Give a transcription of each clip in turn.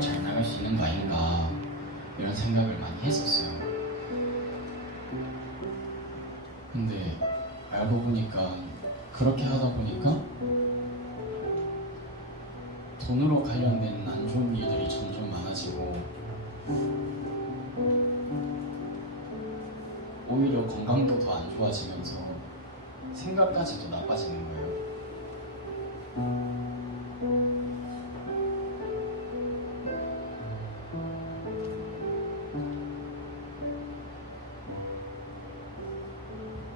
앞으로 잘 나갈 수 있는 거 아닌가 이런 생각을 많이 했었어요. 근데 알고 보니까 그렇게 하다 보니까 돈으로 관련된 안 좋은 일들이 점점 많아지고 오히려 건강도 더 안 좋아지면서 생각까지도 나빠지는 거예요.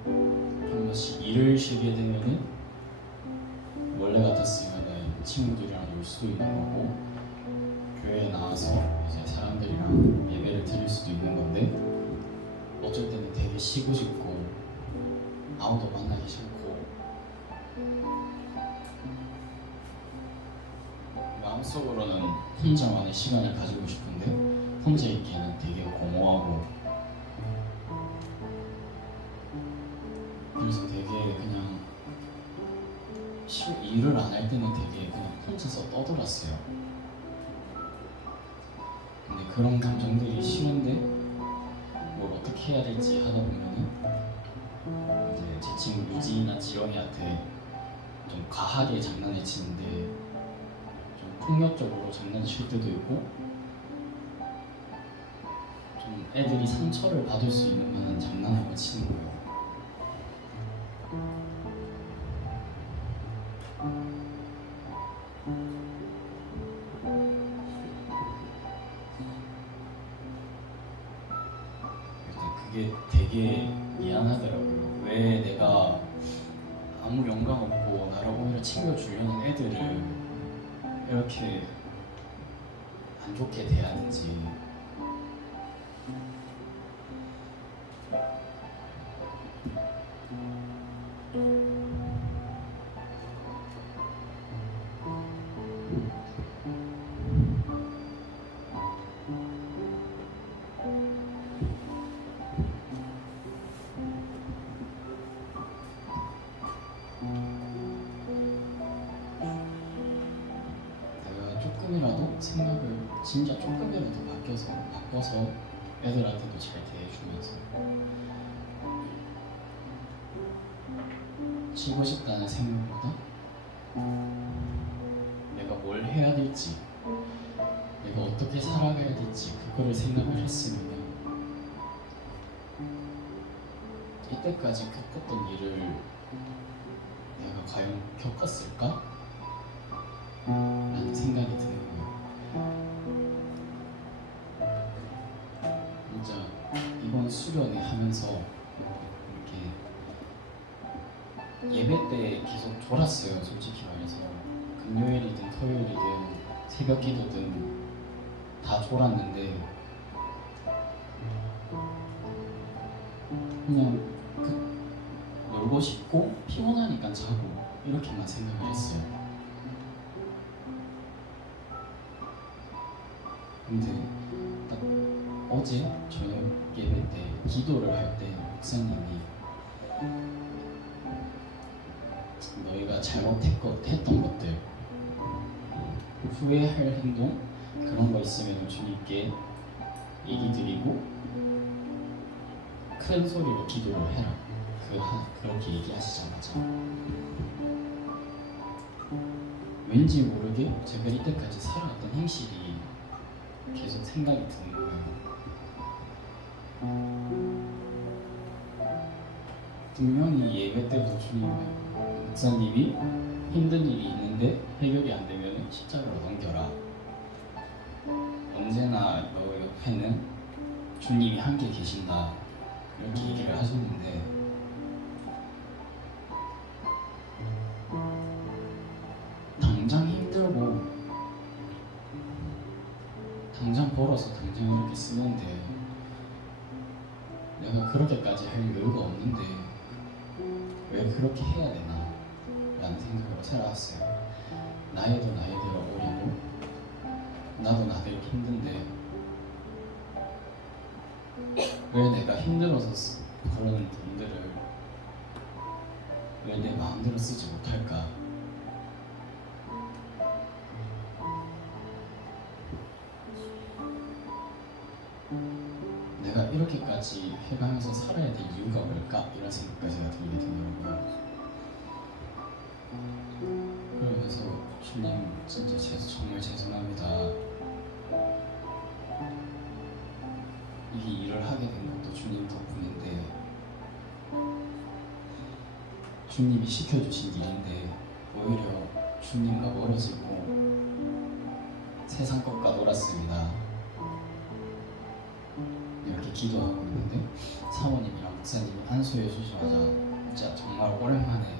한 번씩 일을 쉬게 되면은 원래 같았으면은 친구들이랑 놀 수도 있는 거고 교회에 나와서 이제 사람들이랑 예배를 드릴 수도 있는 건데 어쩔 때는 되게 쉬고 싶고 아무도 만나기 싫고 마음속으로는 혼자만의 시간을 가지고 싶은데 혼자 있기에는 되게 공허하고 그래서 되게 그냥 일을 안 할 때는 되게 그냥 혼자서 떠들었어요. 근데 그런 감정들이 싫은데 뭘 어떻게 해야 될지 하다 보면은 이제 제 친구 유진이나 지영이한테 좀 과하게 장난을 치는데 좀 폭력적으로 장난칠 때도 있고 좀 애들이 상처를 받을 수 있는 만한 장난을 치는 거예요. 그게 되게 미안하더라고요. 왜 내가 아무 영감 없고 나를 오히려 챙겨주려는 애들을 이렇게 안 좋게 대하는지. 내가 조금이라도 생각을 진짜 조금이라도 바꿔서 애들한테도 잘 대해주면서 치고 싶다는 생각보다 내가 뭘 해야 될지 내가 어떻게 살아가야 될지 그거를 생각을 했으면 이때까지 겪었던 일을 내가 과연 겪었을까? 라는 생각이 드는 거예요. 진짜 이번 수련회 하면서 이렇게 예배 때 계속 졸았어요. 솔직히 말해서 금요일이든 토요일이든 새벽 기도든 다 졸았는데 그냥 놀고 싶고 피곤하니까 자고 이렇게만 생각을 했어요. 근데 딱 어제 저녁 예배 때 기도를 할 때 목사님이 너희가 잘못했던 것들 후회할 행동 그런 거 있으면 주님께 얘기 드리고 큰 소리로 기도를 해라 그렇게 얘기하시자마자 왠지 모르게 제가 이때까지 살아왔던 행실이 계속 생각이 드는 거예요. 분명히 예배 때부터 목사님이 힘든 일이 있는데 해결이 안 되면 십자가로 넘겨라. 언제나 너 옆에는 주님이 함께 계신다. 이렇게 얘기를 하셨는데 당장 힘들고 당장 벌어서 당장 이렇게 쓰는데 내가 그렇게까지 할 여유가 없는데 왜 그렇게 해야 되나 라는 생각으로 살아왔어요. 나이도 나이대로 어리고 나도 나대로 힘든데 왜 내가 힘들어서 그러는 돈들을 왜 내 마음대로 쓰지 못할까? 이렇게까지 해가면서 살아야 될 이유가 뭘까? 이런 생각까지가 들게 되더라고요. 그러면서 주님 진짜 정말 죄송합니다. 이 일을 하게 된 것도 주님 덕분인데, 주님이 시켜주신 일인데 오히려 주님과 멀어지고 세상 것과 놀았습니다. 이렇게 기도하고 있는데 사모님이랑 목사님이 안수해 주시자마자 진짜 정말 오랜만에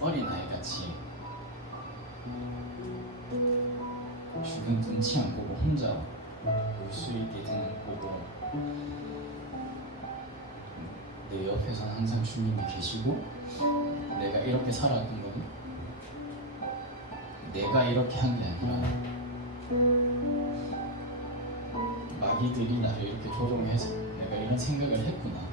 어린아이같이 주변 눈치 안 보고 혼자 울 수 있게 되는 거고, 내 옆에서는 항상 주님이 계시고, 내가 이렇게 살아왔던 거는 내가 이렇게 한 게 아니라 마귀들이 나를 이렇게 조종해서 내가 이런 생각을 했구나.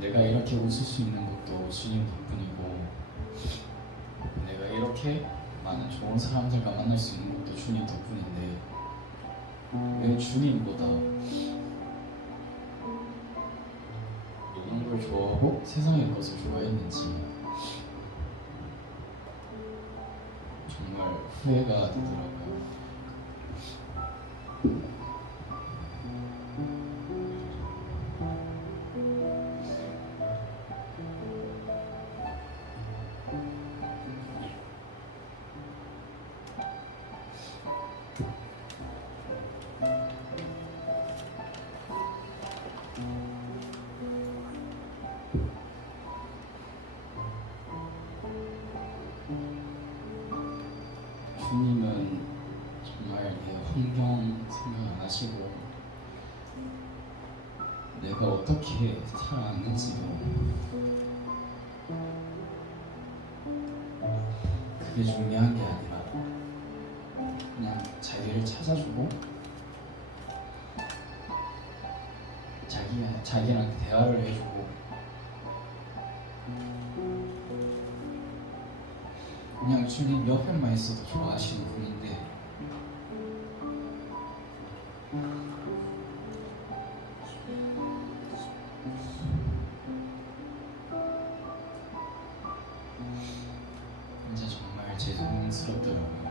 내가 이렇게 웃을 수 있는 것도 주님 덕분이고, 내가 이렇게 많은 좋은 사람들과 만날 수 있는 것도 주님 덕분인데, 왜 주님보다 노는 걸 좋아하고 세상의 것을 좋아했는지 정말 후회가 되더라고요. 주님은 정말 내 환경 생각 안 하시고 내가 어떻게 살아왔는지도 그게 중요한 게 아니라 그냥 자기를 찾아주고 자기랑 대화를 해주고 그냥 주님 옆에만 있어도 좋아하시는 분인데, 진짜 정말 죄송스럽더라고요.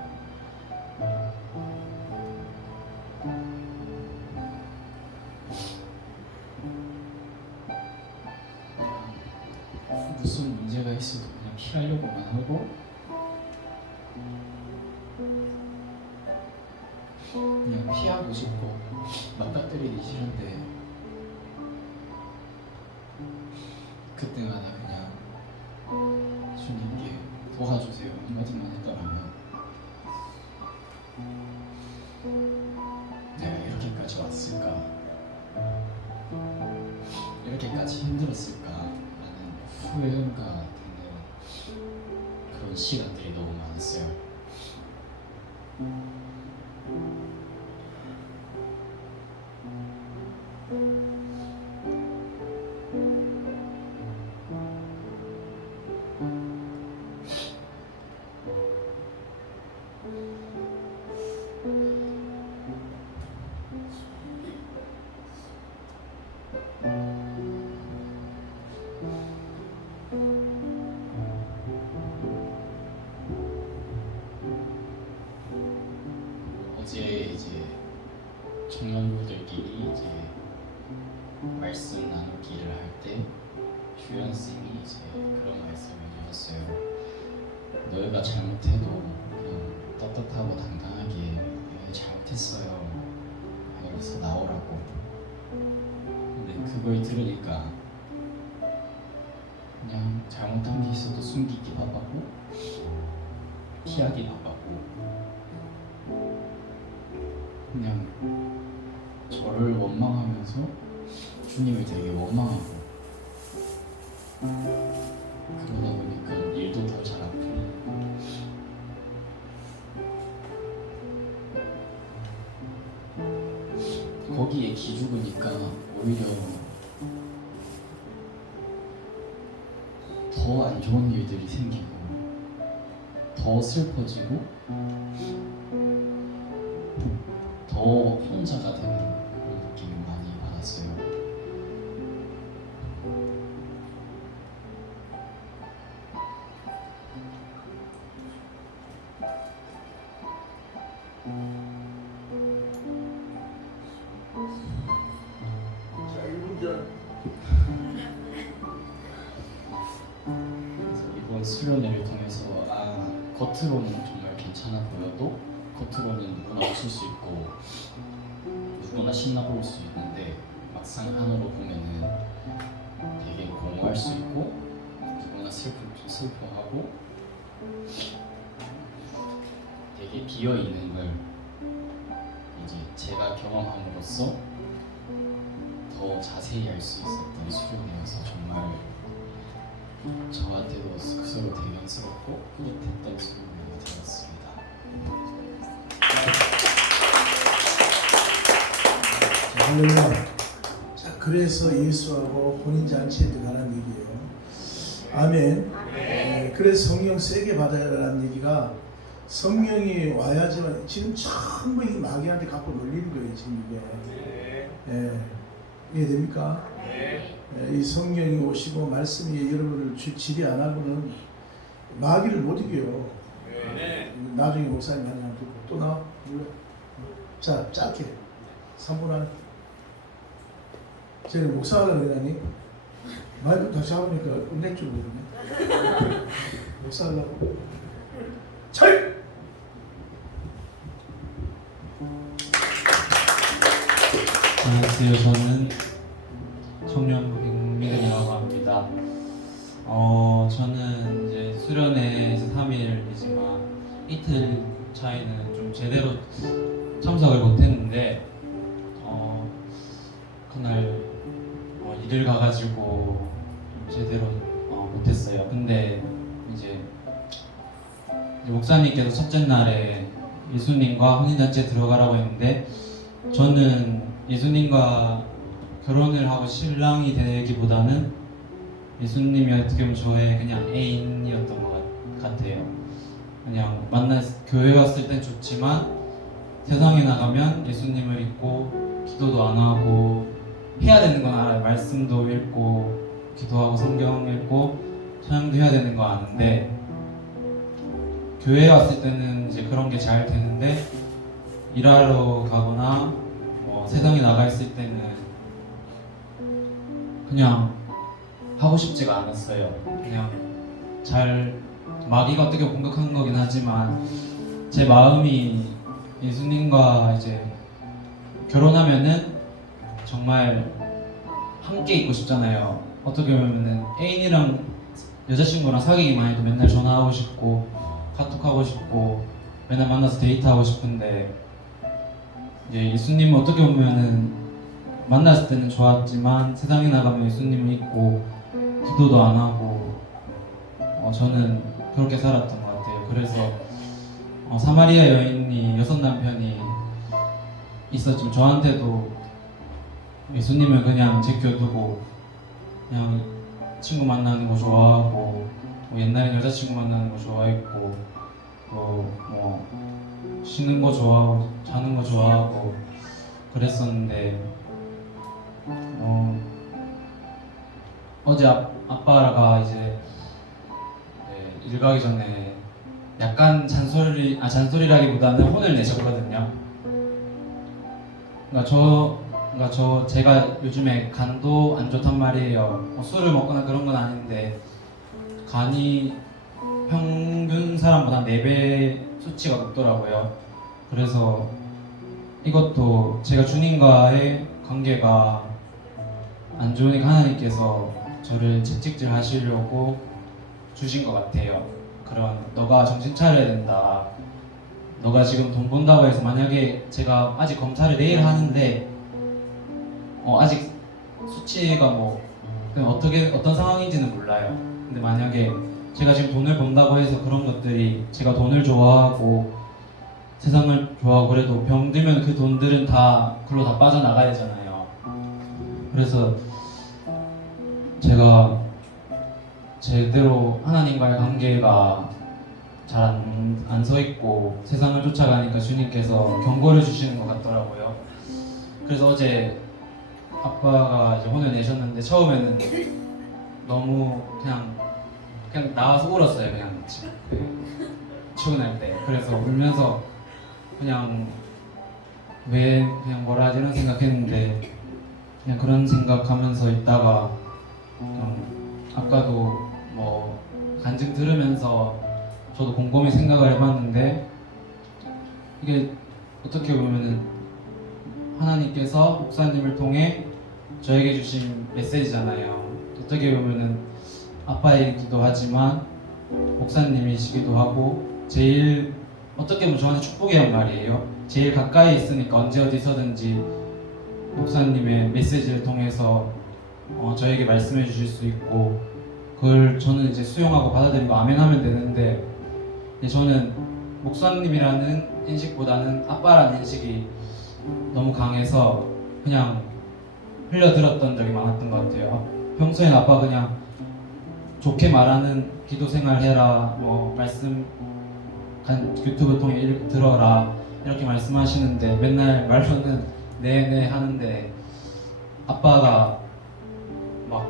무슨 문제가 있어도 그냥 피하려고만 하고 그냥 피하고 싶고 맞닥뜨리기 싫은데, 그때마다 그냥 주님께 도와주세요 한마디만 했더라면 내가 이렇게까지 왔을까, 이렇게까지 힘들었을까 라는 후회가 되는 그런 시간들이 너무 많았어요. 어제 이제 청년부들끼리 이제 말씀 나누기를 할 때 주연 쌤이 이제 그런 말씀을 주셨어요. 너희가 잘못해도 그냥 떳떳하고 당당하게 잘못했어요 여기서 나오라고. 근데 그걸 들으니까 그냥 잘못한 게 있어도 숨기기 바빴고 피하기 바빴고 그냥 저를 원망하면서 주님을 되게 원망하고 그러다 보니까 일도 더 잘 안 풀리고 거기에 기죽으니까 오히려 더 안 좋은 일들이 생기고 더 슬퍼지고 더 혼자가 되는 그런 느낌을 많이 받았어요. 자, 1분 전. 그래서 이번 수련회를 통해서 겉으로는 정말 괜찮아 보여도 겉으로는 누구나 웃을 수 있고 누구나 신나 보일 수 있는데 막상 안으로 보면은 되게 공허할 수 있고 누구나 슬퍼하고 되게 비어 있는 걸 이제 제가 경험함으로써 더 자세히 알 수 있었던 수련회여서 정말 저한테도 스스로 대견스럽고 뿌듯했던 수련회가 되었습니다. 할렐루야. 자, 그래서 예수하고 혼인잔치에 들어가는 얘기예요. 아멘. 그래서 성령 세게 받아라는 얘기가 성령이 와야지만 지금 전부 이 마귀한테 갖고 놀리는 거예요. 지금 이게. 이해됩니까? 이 성령이 오시고 말씀이 여러분을 지배 안 하고는 마귀를 못 이겨요. 나중에 목사님 한 장 듣고 또 나와. 자, 짧게 3분 안에. 쟤는 목사하려고 그러니 마이크 다시 하니까 끝낼 줄 모르네. 목사하려고. 잘! 안녕하세요. 저는 청년 백민이라고 합니다. 저는 이제 수련회에서 3일이지만 이틀 차이는 좀 제대로 참석을 못했는데 그날 일을 가가지고 제대로 못했어요. 근데 이제 목사님께서 첫째 날에 예수님과 혼인잔치에 들어가라고 했는데 저는 예수님과 결혼을 하고 신랑이 되기보다는 예수님이 어떻게 보면 저의 그냥 애인이었던 것 같아요. 그냥 교회 왔을 땐 좋지만 세상에 나가면 예수님을 잊고 기도도 안 하고 해야 되는 건 알아요. 말씀도 읽고 기도하고 성경 읽고 찬양도 해야 되는 거 아는데 교회에 왔을 때는 이제 그런 게 잘 되는데 일하러 가거나 세상에 나가 있을 때는 그냥 하고 싶지가 않았어요. 그냥 마귀가 어떻게 공격한 거긴 하지만 제 마음이 예수님과 이제 결혼하면은 정말 함께 있고 싶잖아요. 어떻게 보면은 애인이랑 여자친구랑 사귀기만 해도 맨날 전화하고 싶고 카톡하고 싶고 맨날 만나서 데이트하고 싶은데 이제 예수님은 어떻게 보면은 만났을 때는 좋았지만 세상에 나가면 예수님을 잊고 기도도 안 하고 저는 그렇게 살았던 것 같아요. 그래서 사마리아 여인이 6남편이 있었지만 저한테도 예수님을 그냥 제껴두고 그냥 친구 만나는 거 좋아하고 옛날엔 여자친구 만나는 거 좋아했고 뭐 쉬는 거 좋아하고 자는 거 좋아하고 그랬었는데 어제 아빠가 이제 일 가기 전에 약간 잔소리라기보다는 혼을 내셨거든요. 제가 요즘에 간도 안 좋단 말이에요. 술을 먹거나 그런 건 아닌데 간이 평균 사람보다 4배 수치가 높더라고요. 그래서 이것도 제가 주님과의 관계가 안 좋으니까 하나님께서 저를 채찍질 하시려고 주신 것 같아요. 그런 너가 정신 차려야 된다. 너가 지금 돈 번다고 해서 만약에 제가 아직 검사를 내일 하는데 아직 수치가 어떤 상황인지는 몰라요. 근데 만약에 제가 지금 돈을 번다고 해서 그런 것들이 제가 돈을 좋아하고 세상을 좋아하고 그래도 병 들면 그 돈들은 다 글로 다 빠져나가야 되잖아요. 그래서 제가 제대로 하나님과의 관계가 잘 안 서 있고 세상을 쫓아가니까 주님께서 경고를 주시는 것 같더라고요. 그래서 어제 아빠가 이제 혼을 내셨는데 처음에는 너무 그냥 나와서 울었어요. 그냥 출근할 때. 그래서 울면서 그냥 왜 그냥 뭐라 하지 이런 생각했는데 그냥 그런 생각하면서 있다가 그냥 아까도 뭐 간증 들으면서 저도 곰곰이 생각을 해봤는데 이게 어떻게 보면은 하나님께서 목사님을 통해 저에게 주신 메시지잖아요. 어떻게 보면은 아빠이기도 하지만 목사님이시기도 하고 제일 어떻게 보면 저한테 축복이란 말이에요. 제일 가까이 있으니까 언제 어디서든지 목사님의 메시지를 통해서 저에게 말씀해 주실 수 있고 그걸 저는 이제 수용하고 받아들이고 아멘하면 되는데 저는 목사님이라는 인식보다는 아빠라는 인식이 너무 강해서 그냥 흘려들었던 적이 많았던 것 같아요. 평소엔 아빠 그냥 좋게 말하는 기도 생활 해라, 뭐 말씀 유튜브 통해 들어라 이렇게 말씀하시는데 맨날 말로는 네네 하는데 아빠가 막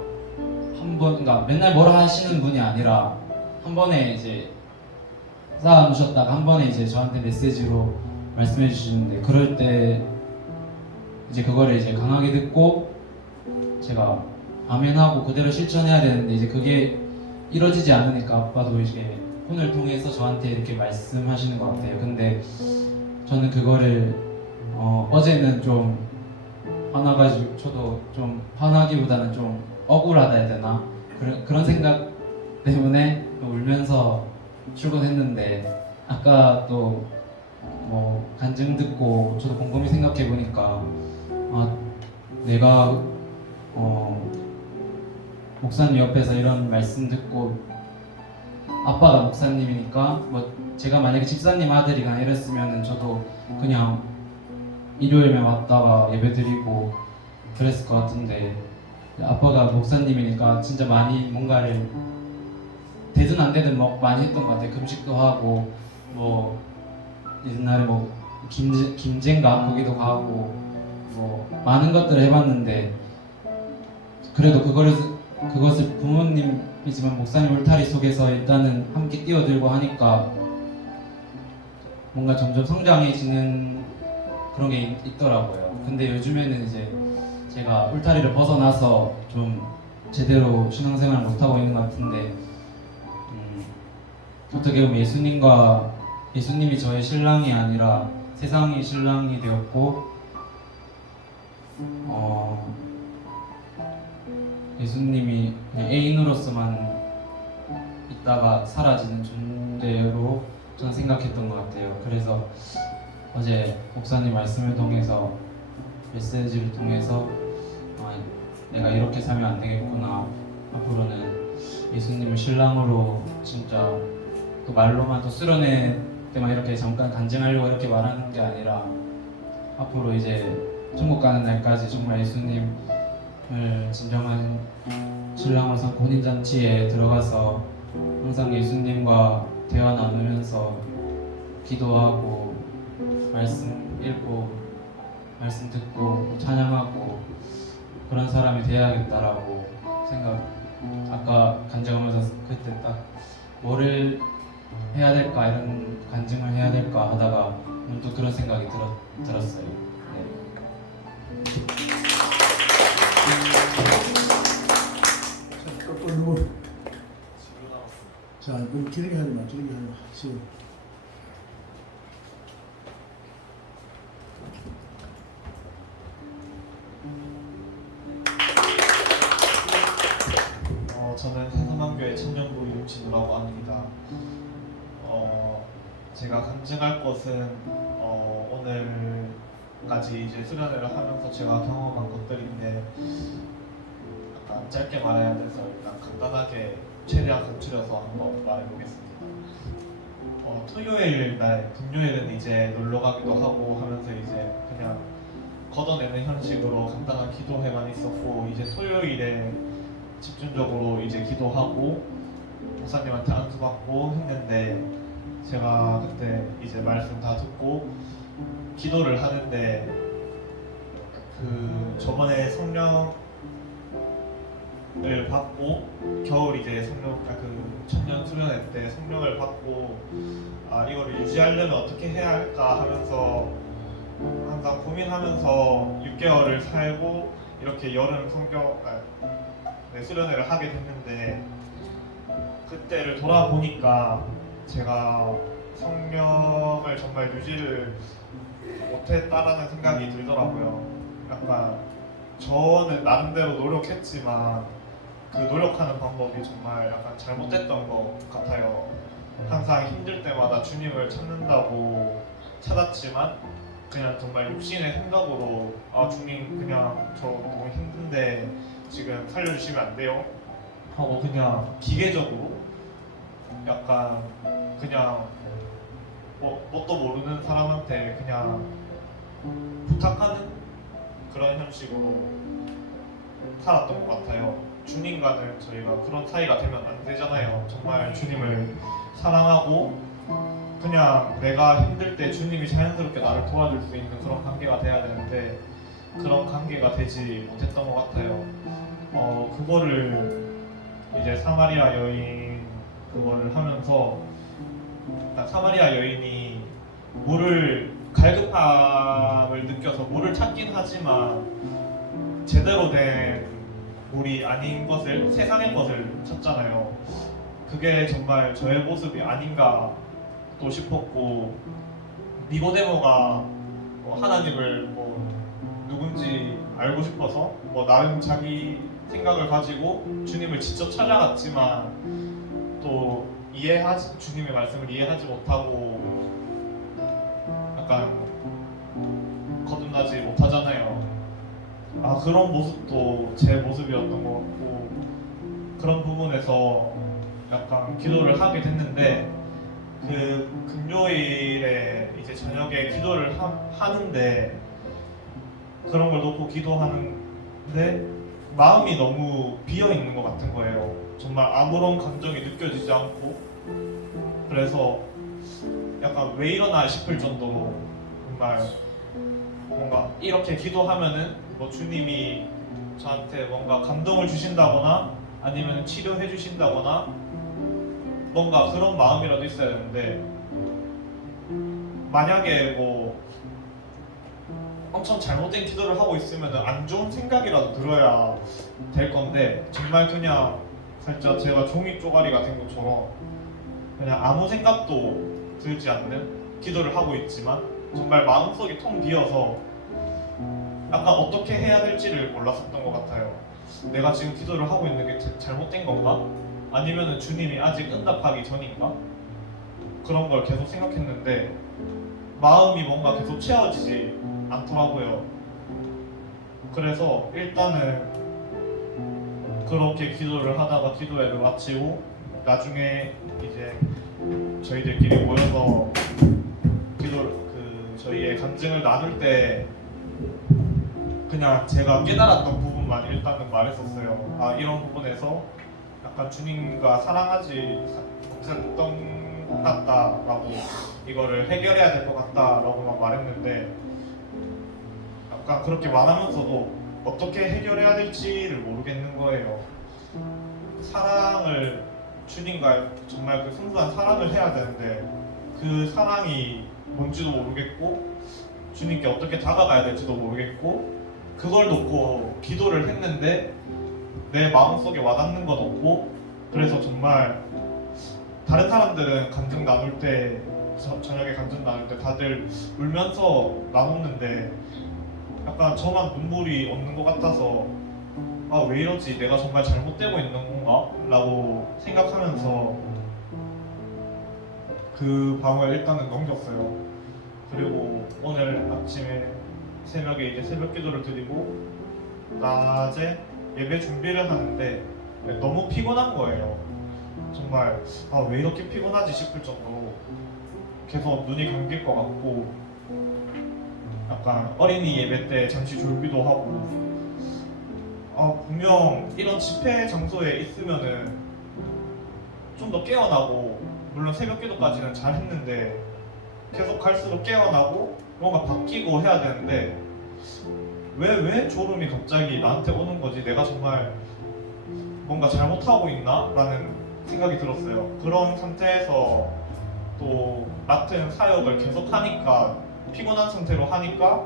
한 번, 그러니까 맨날 뭐라 하시는 분이 아니라 한 번에 이제 쌓아 놓으셨다가 한 번에 이제 저한테 메시지로 말씀해 주시는데 그럴 때 이제 그거를 이제 강하게 듣고 제가 아멘하고 그대로 실천해야 되는데 이제 그게 이루어지지 않으니까 아빠도 이제 혼을 통해서 저한테 이렇게 말씀하시는 것 같아요. 근데 저는 그거를 어제는 좀 화나가지고 저도 좀 화나기보다는 좀 억울하다 해야 되나 그런 생각 때문에 울면서 출근했는데 아까 또 뭐 간증 듣고 저도 곰곰이 생각해 보니까 내가 목사님 옆에서 이런 말씀 듣고 아빠가 목사님이니까 뭐 제가 만약에 집사님 아들이나 이랬으면은 저도 그냥 일요일에 왔다가 예배드리고 그랬을 것 같은데 아빠가 목사님이니까 진짜 많이 뭔가를 되든 안 되든 뭐 많이 했던 것 같아요. 금식도 하고 뭐 옛날에 뭐 김제인가 거기도 가고 뭐 많은 것들을 해봤는데 그래도 그것을 부모님이지만 목사님 울타리 속에서 일단은 함께 뛰어들고 하니까 뭔가 점점 성장해지는 그런 게 있더라고요. 근데 요즘에는 이제 제가 울타리를 벗어나서 좀 제대로 신앙생활을 못하고 있는 것 같은데 어떻게 보면 예수님이 저의 신랑이 아니라 세상이 신랑이 되었고 예수님이 그냥 애인으로서만 있다가 사라지는 존재로 저는 생각했던 것 같아요. 그래서 어제 목사님 말씀을 통해서 메시지를 통해서 내가 이렇게 살면 안 되겠구나. 앞으로는 예수님을 신랑으로 진짜 또 말로만 또 쓸어낼 때만 이렇게 잠깐 간증하려고 이렇게 말하는 게 아니라 앞으로 이제 천국 가는 날까지 정말 예수님을 진정한 신랑으로 삼고 혼인잔치에 들어가서 항상 예수님과 대화 나누면서 기도하고 말씀 읽고 말씀 듣고 찬양하고 그런 사람이 돼야겠다라고 아까 간증하면서 그때 딱 뭐를 해야 될까 이런 간증을 해야 될까 하다가 문득 그런 생각이 들었어요. 네. 자, 또 누구? 자, 우리 길게 하지 마, 길게 하지 마. 지금. 저는 해성한교회 청년부 윤진우라고 합니다. 제가 간증할 것은 오늘까지 이제 수련회를 하면서 제가 경험한 것들인데 약간 짧게 말해야 돼서 일단 간단하게 최대한 간추려서 한번 말해보겠습니다. 토요일 날 금요일은 이제 놀러 가기도 하고 하면서 이제 그냥 걷어내는 형식으로 간단한 기도회만 있었고, 이제 토요일에 집중적으로 이제 기도하고 목사님한테 안수받고 했는데, 제가 그때 이제 말씀 다 듣고 기도를 하는데 그 저번에 성령을 받고 겨울 이제 그 천년 수련회 때 성령을 받고 이거를 유지하려면 어떻게 해야 할까 하면서 항상 고민하면서 6개월을 살고 이렇게 여름 수련회를 하게 됐는데, 그때를 돌아보니까 제가 성령을 정말 유지를 못했다라는 생각이 들더라고요. 약간 저는 나름대로 노력했지만 그 노력하는 방법이 정말 약간 잘못됐던 것 같아요. 항상 힘들 때마다 주님을 찾는다고 찾았지만 그냥 정말 육신의 생각으로 주님 그냥 저 너무 힘든데 지금 살려주시면 안 돼요? 하고 그냥 기계적으로 약간 그냥 뭣도 모르는 사람한테 그냥 부탁하는 그런 형식으로 살았던 것 같아요. 주님과는 저희가 그런 사이가 되면 안 되잖아요. 정말 주님을 사랑하고 그냥 내가 힘들 때 주님이 자연스럽게 나를 도와줄 수 있는 그런 관계가 돼야 되는데 그런 관계가 되지 못했던 것 같아요. 그거를 이제 사마리아 여인 그거를 하면서 사마리아 여인이 물을 갈급함을 느껴서 물을 찾긴 하지만 제대로 된 물이 아닌 것을, 세상의 것을 찾잖아요. 그게 정말 저의 모습이 아닌가 또 싶었고, 니고데모가 하나님을 누군지 알고 싶어서 나름 자기 생각을 가지고 주님을 직접 찾아갔지만 또 주님의 말씀을 이해하지 못하고 약간 거듭나지 못하잖아요. 그런 모습도 제 모습이었던 것 같고, 그런 부분에서 약간 기도를 하게 됐는데, 그 금요일에 이제 저녁에 기도를 하는데 그런 걸 놓고 기도하는데 마음이 너무 비어 있는 것 같은 거예요. 정말 아무런 감정이 느껴지지 않고, 그래서 약간 왜 이러나 싶을 정도로 정말 뭔가 이렇게 기도하면은 주님이 저한테 뭔가 감동을 주신다거나 아니면 치료해 주신다거나 뭔가 그런 마음이라도 있어야 되는데, 만약에 엄청 잘못된 기도를 하고 있으면 안 좋은 생각이라도 들어야 될 건데 정말 그냥 살짝 제가 종이 쪼가리가 된 것처럼 그냥 아무 생각도 들지 않는 기도를 하고 있지만 정말 마음속이 텅 비어서 약간 어떻게 해야 될지를 몰랐었던 것 같아요. 내가 지금 기도를 하고 있는 게 잘못된 건가? 아니면 주님이 아직 응답하기 전인가? 그런 걸 계속 생각했는데 마음이 뭔가 계속 채워지지 않더라고요. 그래서 일단은 그렇게 기도를 하다가 기도회를 마치고 나중에 이제 저희들끼리 모여서 저희의 간증을 나눌 때 그냥 제가 깨달았던 부분만 일단은 말했었어요. 이런 부분에서 약간 주님과 사랑하지 못했던 것 같다라고, 이거를 해결해야 될 것 같다라고만 말했는데 약간 그렇게 말하면서도 어떻게 해결해야 될지를 모르겠는 거예요. 사랑을, 주님과 정말 그 순수한 사랑을 해야 되는데 그 사랑이 뭔지도 모르겠고 주님께 어떻게 다가가야 될지도 모르겠고, 그걸 놓고 기도를 했는데 내 마음속에 와닿는 건 없고, 그래서 정말 다른 사람들은 간증 나눌 때, 저녁에 간증 나눌 때 다들 울면서 나눴는데 약간 저만 눈물이 없는 것 같아서 왜 이러지? 내가 정말 잘못되고 있는 건가? 라고 생각하면서 그 밤을 일단은 넘겼어요. 그리고 오늘 아침에 새벽에 이제 새벽 기도를 드리고 낮에 예배 준비를 하는데 너무 피곤한 거예요. 정말 왜 이렇게 피곤하지 싶을 정도로 계속 눈이 감길 것 같고 약간 어린이 예배 때 잠시 졸기도 하고 분명 이런 집회 장소에 있으면은 좀 더 깨어나고 물론 새벽 기도까지는 잘 했는데 계속 갈수록 깨어나고 뭔가 바뀌고 해야 되는데 왜 졸음이 갑자기 나한테 오는 거지? 내가 정말 뭔가 잘못하고 있나? 라는 생각이 들었어요. 그런 상태에서 또 맡은 사역을 계속 하니까 피곤한 상태로 하니까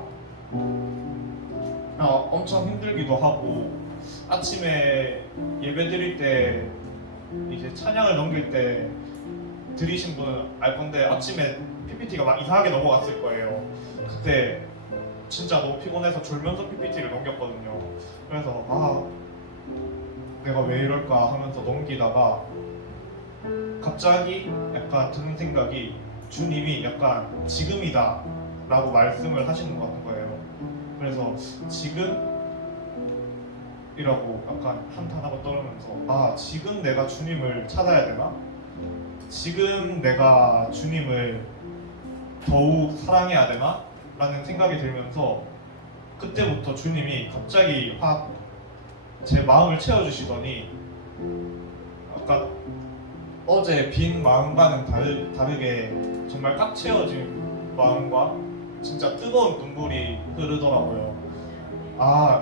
엄청 힘들기도 하고 아침에 예배 드릴 때 이제 찬양을 넘길 때 들으신 분은 알 건데 아침에 PPT가 막 이상하게 넘어갔을 거예요. 그때 진짜 너무 피곤해서 졸면서 PPT를 넘겼거든요. 그래서 내가 왜 이럴까 하면서 넘기다가 갑자기 약간 드는 생각이 주님이 약간 지금이다 라고 말씀을 하시는 것 같은 거예요. 그래서 지금이라고 약간 한탄하고 떨으면서 지금 내가 주님을 찾아야 되나? 지금 내가 주님을 더욱 사랑해야 되나? 라는 생각이 들면서 그때부터 주님이 갑자기 확 제 마음을 채워주시더니 아까 어제 빈 마음과는 다르게 정말 꽉 채워진 마음과 진짜 뜨거운 눈물이 흐르더라고요.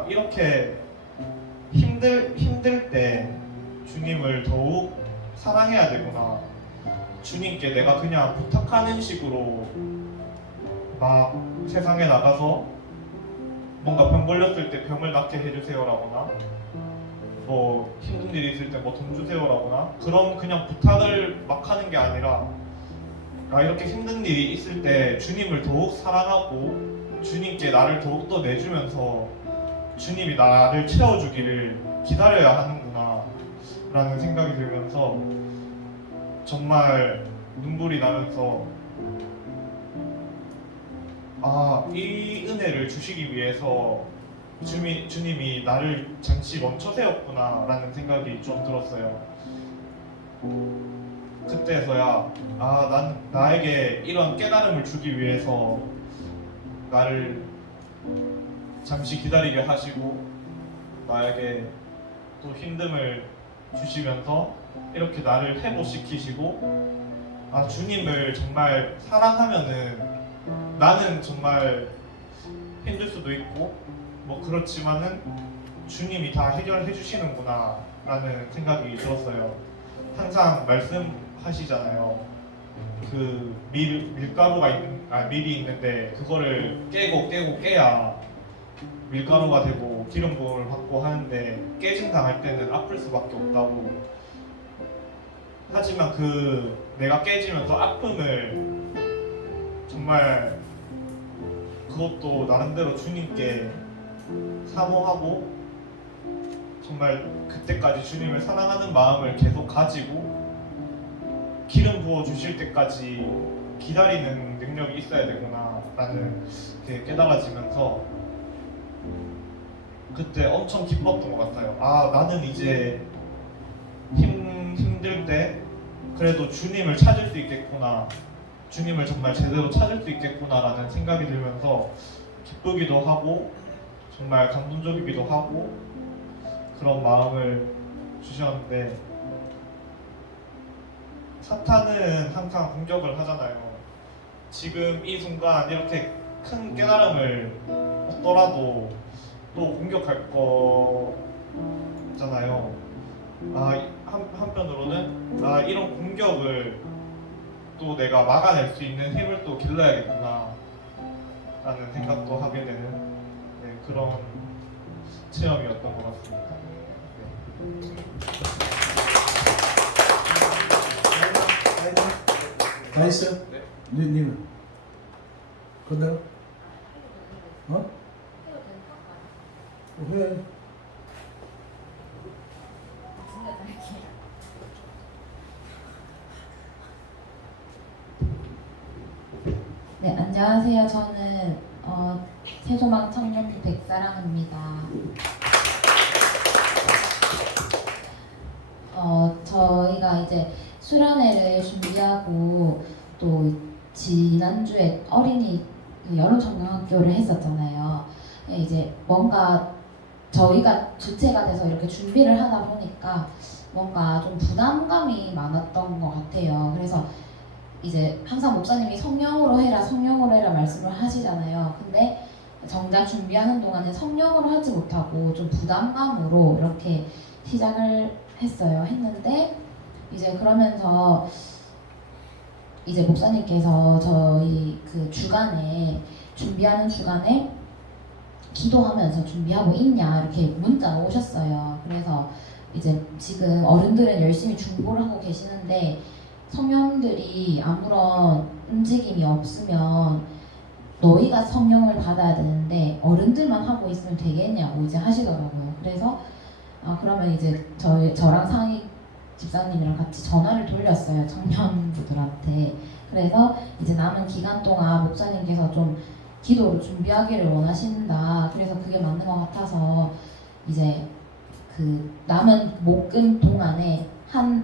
이렇게 힘들 때 주님을 더욱 사랑해야 되구나. 주님께 내가 그냥 부탁하는 식으로 막 세상에 나가서 뭔가 병 걸렸을 때 병을 낫게 해주세요라거나 뭐 힘든 일이 있을 때 뭐 돈 주세요라거나 그런 그냥 부탁을 막 하는 게 아니라 이렇게 힘든 일이 있을 때 주님을 더욱 사랑하고 주님께 나를 더욱더 내주면서 주님이 나를 채워주기를 기다려야 하는구나 라는 생각이 들면서 정말 눈물이 나면서 이 은혜를 주시기 위해서 주님이 나를 잠시 멈춰 세웠구나 라는 생각이 좀 들었어요. 그때서야 나에게 이런 깨달음을 주기 위해서 나를 잠시 기다리게 하시고 나에게 또 힘듦을 주시면서 이렇게 나를 회복시키시고 주님을 정말 사랑하면은 나는 정말 힘들 수도 있고 뭐 그렇지만은 주님이 다 해결해 주시는구나 라는 생각이 들었어요. 항상 말씀하시잖아요. 그 밀가루가 밀이 있는데 그거를 깨고 깨야 밀가루가 되고 기름 부음을 받고 하는데 깨짐 당할 때는 아플 수밖에 없다고. 하지만 내가 깨지면서 아픔을 정말 그것도 나름대로 주님께 사모하고 정말 그때까지 주님을 사랑하는 마음을 계속 가지고 기름 부어 주실 때까지 기다리는 능력이 있어야 되구나 라는 게 깨달아지면서 그때 엄청 기뻤던 것 같아요. 나는 이제 힘들 때 그래도 주님을 찾을 수 있겠구나, 주님을 정말 제대로 찾을 수 있겠구나 라는 생각이 들면서 기쁘기도 하고 정말 감동적이기도 하고 그런 마음을 주셨는데, 사탄은 항상 공격을 하잖아요. 지금 이 순간 이렇게 큰 깨달음을 얻더라도 또 공격할 거잖아요. 한편으로는 이런 공격을 또 내가 막아낼 수 있는 힘을 또 길러야겠구나 라는 생각도 하게 되는 그런 체험이었던 것 같습니다. 다 했어? 네. 니는? 끝나가? 왜? 네, 안녕하세요. 저는 세조망 청년 백사랑입니다. 저희가 이제 수련회를 준비하고 또 지난주에 어린이 여름 청년학교를 했었잖아요. 이제 뭔가 저희가 주체가 돼서 이렇게 준비를 하다 보니까 뭔가 좀 부담감이 많았던 것 같아요. 그래서 이제 항상 목사님이 성령으로 해라, 성령으로 해라 말씀을 하시잖아요. 근데 정작 준비하는 동안에 성령으로 하지 못하고 좀 부담감으로 이렇게 시작을 했는데 이제 그러면서 이제 목사님께서 저희 그 주간에 준비하는 주간에 기도하면서 준비하고 있냐 이렇게 문자가 오셨어요. 그래서 이제 지금 어른들은 열심히 중보를 하고 계시는데 청년들이 아무런 움직임이 없으면 너희가 성령을 받아야 되는데 어른들만 하고 있으면 되겠냐고 이제 하시더라고요. 그래서 그러면 이제 저랑 상희 집사님이랑 같이 전화를 돌렸어요, 청년부들한테. 그래서 이제 남은 기간 동안 목사님께서 좀 기도를 준비하기를 원하신다. 그래서 그게 맞는 것 같아서 이제 그 남은 목금 동안에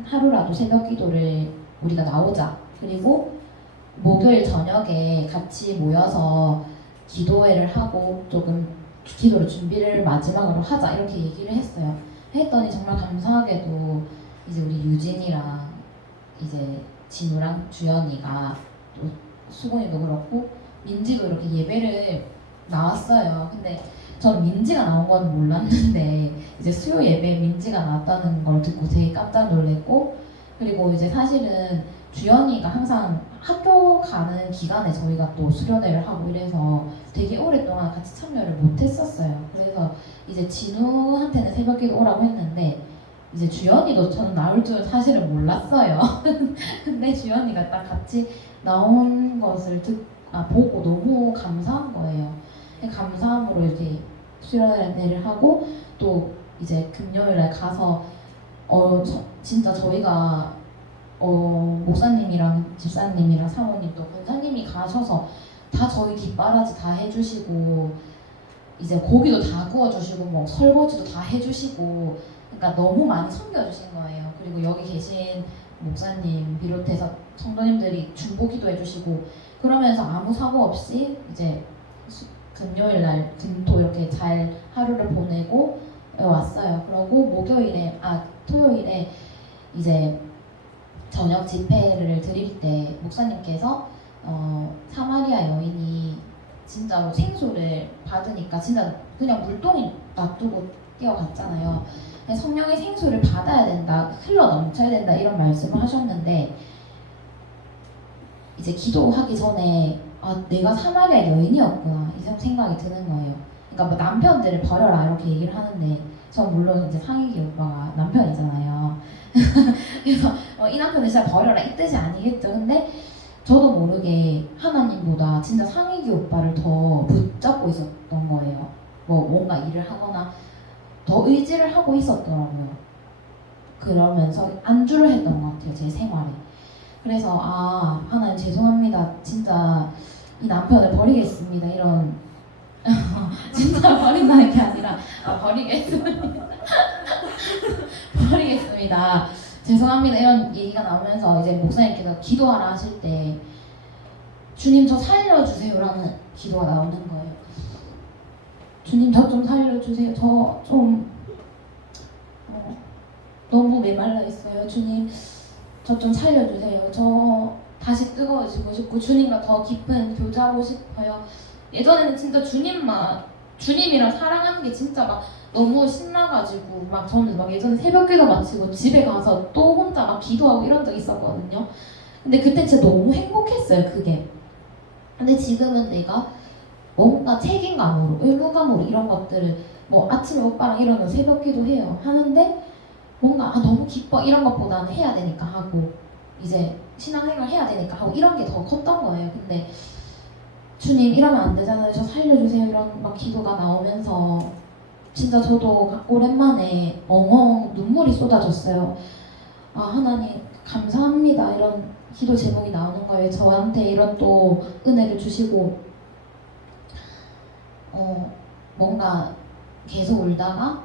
하루라도 새벽 기도를 우리가 나오자. 그리고 목요일 저녁에 같이 모여서 기도회를 하고 조금 기도를 준비를 마지막으로 하자 이렇게 얘기를 했어요. 했더니 정말 감사하게도 이제 우리 유진이랑 이제 진우랑 주연이가 또 수건이도 그렇고 민지도 이렇게 예배를 나왔어요. 근데 전 민지가 나온 건 몰랐는데 이제 수요 예배에 민지가 나왔다는 걸 듣고 되게 깜짝 놀랐고, 그리고 이제 사실은 주연이가 항상 학교 가는 기간에 저희가 또 수련회를 하고 이래서 되게 오랫동안 같이 참여를 못했었어요. 그래서 이제 진우한테는 새벽기도 오라고 했는데 이제 주연이도 저는 나올 줄은 사실은 몰랐어요. 근데 주연이가 딱 같이 나온 것을 보고 너무 감사한 거예요. 감사함으로 이렇게 수련회를 하고 또 이제 금요일에 가서 진짜 저희가 목사님이랑 집사님이랑 사모님 또 권사님이 가셔서 다 저희 뒷바라지 다 해주시고 이제 고기도 다 구워주시고 뭐 설거지도 다 해주시고 그러니까 너무 많이 섬겨주신 거예요. 그리고 여기 계신 목사님 비롯해서 성도님들이 중보기도 해주시고 그러면서 아무 사고 없이 이제 금요일 날 금토 이렇게 잘 하루를 보내고 왔어요. 그러고 토요일에 이제 저녁 집회를 드릴 때 목사님께서 사마리아 여인이 진짜로 생수를 받으니까 진짜 그냥 물동이 놔두고 뛰어갔잖아요. 성령의 생수를 받아야 된다, 흘러 넘쳐야 된다 이런 말씀을 하셨는데 이제 기도하기 전에 내가 사마리아 여인이었구나 이 생각이 드는 거예요. 그러니까 뭐 남편들을 버려라 이렇게 얘기를 하는데 전 물론 이제 상익이 오빠가 남편이잖아요. 그래서 이 남편을 진짜 버려라 이 뜻이 아니겠죠. 근데 저도 모르게 하나님보다 진짜 상익이 오빠를 더 붙잡고 있었던 거예요. 뭐 뭔가 일을 하거나 더 의지를 하고 있었더라고요. 그러면서 안주를 했던 것 같아요, 제 생활에. 그래서 하나님 죄송합니다. 진짜 이 남편을 버리겠습니다. 이런 진짜 버린다는 게 아니라 버리겠습니다. 버리겠습니다. 죄송합니다. 이런 얘기가 나오면서 이제 목사님께서 기도하라 하실 때 주님 저 살려주세요라는 기도가 나오는 거예요. 주님 저 좀 살려주세요. 저 좀 너무 메말라 있어요. 주님 저 좀 살려주세요. 저 다시 뜨거워지고 싶고 주님과 더 깊은 교제하고 싶어요. 예전에는 진짜 주님이랑 사랑하는 게 진짜 막 너무 신나가지고 막 저는 막 예전에 새벽기도 마치고 집에 가서 또 혼자 막 기도하고 이런 적 있었거든요. 근데 그때 진짜 너무 행복했어요, 그게. 근데 지금은 내가 뭔가 책임감으로, 의무감으로 이런 것들을 뭐 아침에 오빠랑 일어나서 새벽기도 해요. 하는데 뭔가 너무 기뻐 이런 것보다는 해야 되니까 하고 이제 신앙생활 해야 되니까 하고 이런 게 더 컸던 거예요. 근데 주님 이러면 안 되잖아요. 저 살려주세요. 이런 막 기도가 나오면서 진짜 저도 오랜만에 엉엉 눈물이 쏟아졌어요. 하나님 감사합니다. 이런 기도 제목이 나오는 거예요. 저한테 이런 또 은혜를 주시고 뭔가 계속 울다가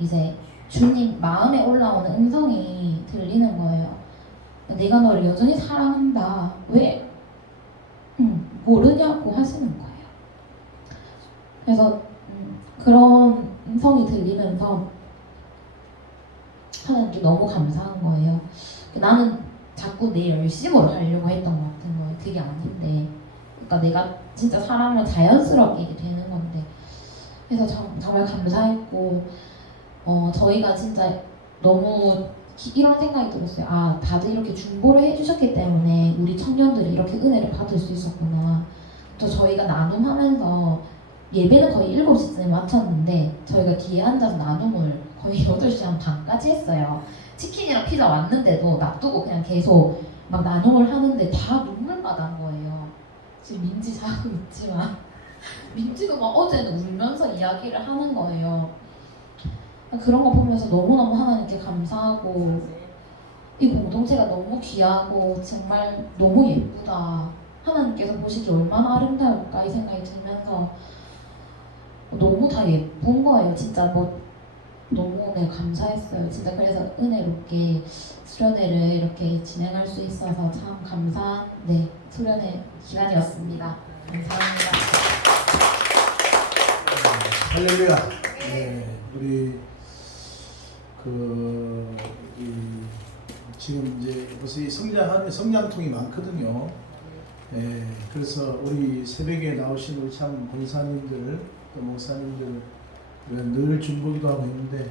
이제 주님 마음에 올라오는 음성이 들리는 거예요. 내가 너를 여전히 사랑한다. 왜 모르냐고 하시는 거예요. 그래서 그런 음성이 들리면서 하나님께 너무 감사한 거예요. 나는 자꾸 내 열심으로 하려고 했던 것 같은 거예요. 그게 아닌데, 그러니까 내가 진짜 사람을 자연스럽게 이게 되는 건데, 그래서 정말 감사했고, 저희가 진짜 너무 이런 생각이 들었어요. 아, 다들 이렇게 중보를 해주셨기 때문에 우리 청년들이 이렇게 은혜를 받을 수 있었구나. 또 저희가 나눔하면서 예배는 거의 7시쯤에 마쳤는데 저희가 뒤에 앉아서 나눔을 거의 8시 한 반까지 했어요. 치킨이랑 피자 왔는데도 놔두고 그냥 계속 막 나눔을 하는데 다 눈물바다 한 거예요. 지금 민지 자고 있지만 민지도 막 어제는 울면서 이야기를 하는 거예요. 그런 거 보면서 너무너무 하나님께 감사하고 이 공동체가 너무 귀하고 정말 너무 예쁘다. 하나님께서 보시기 얼마나 아름다울까 이 생각이 들면서 너무 다 예쁜 거예요. 진짜 뭐 너무 감사했어요. 진짜 그래서 은혜롭게 수련회를 이렇게 진행할 수 있어서 참 감사한 수련회 기간이었습니다. 감사합니다. 할렐루야. 네, 우리 지금 이제 벌써 이 성장통이 많거든요. 네, 그래서 우리 새벽에 나오신 우리 참 권사님들 또 목사님들 늘 중보기도 하고 있는데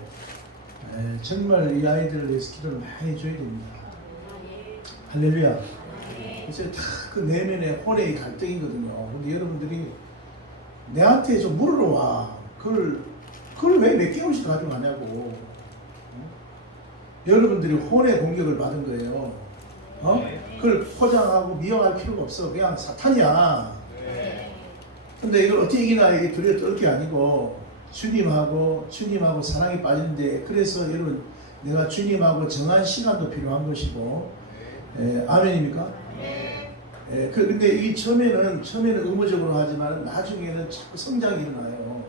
정말 이 아이들을 위해서 기도를 많이 해줘야 됩니다. 할렐루야. 그래서 다그 내면에 혼의 갈등이거든요. 근데 여러분들이 내한테 좀 물으러 와. 그걸 왜 몇 개월씩 가져가냐고. 여러분들이 혼의 공격을 받은 거예요. 그걸 포장하고 미워할 필요가 없어. 그냥 사탄이야. 근데 이걸 어떻게 이기나 이게 두려워 떨 게 아니고 주님하고 사랑에 빠지는데 그래서 여러분 내가 주님하고 정한 시간도 필요한 것이고 아멘입니까? 근데 이 처음에는 의무적으로 하지만 나중에는 자꾸 성장이 일어나요.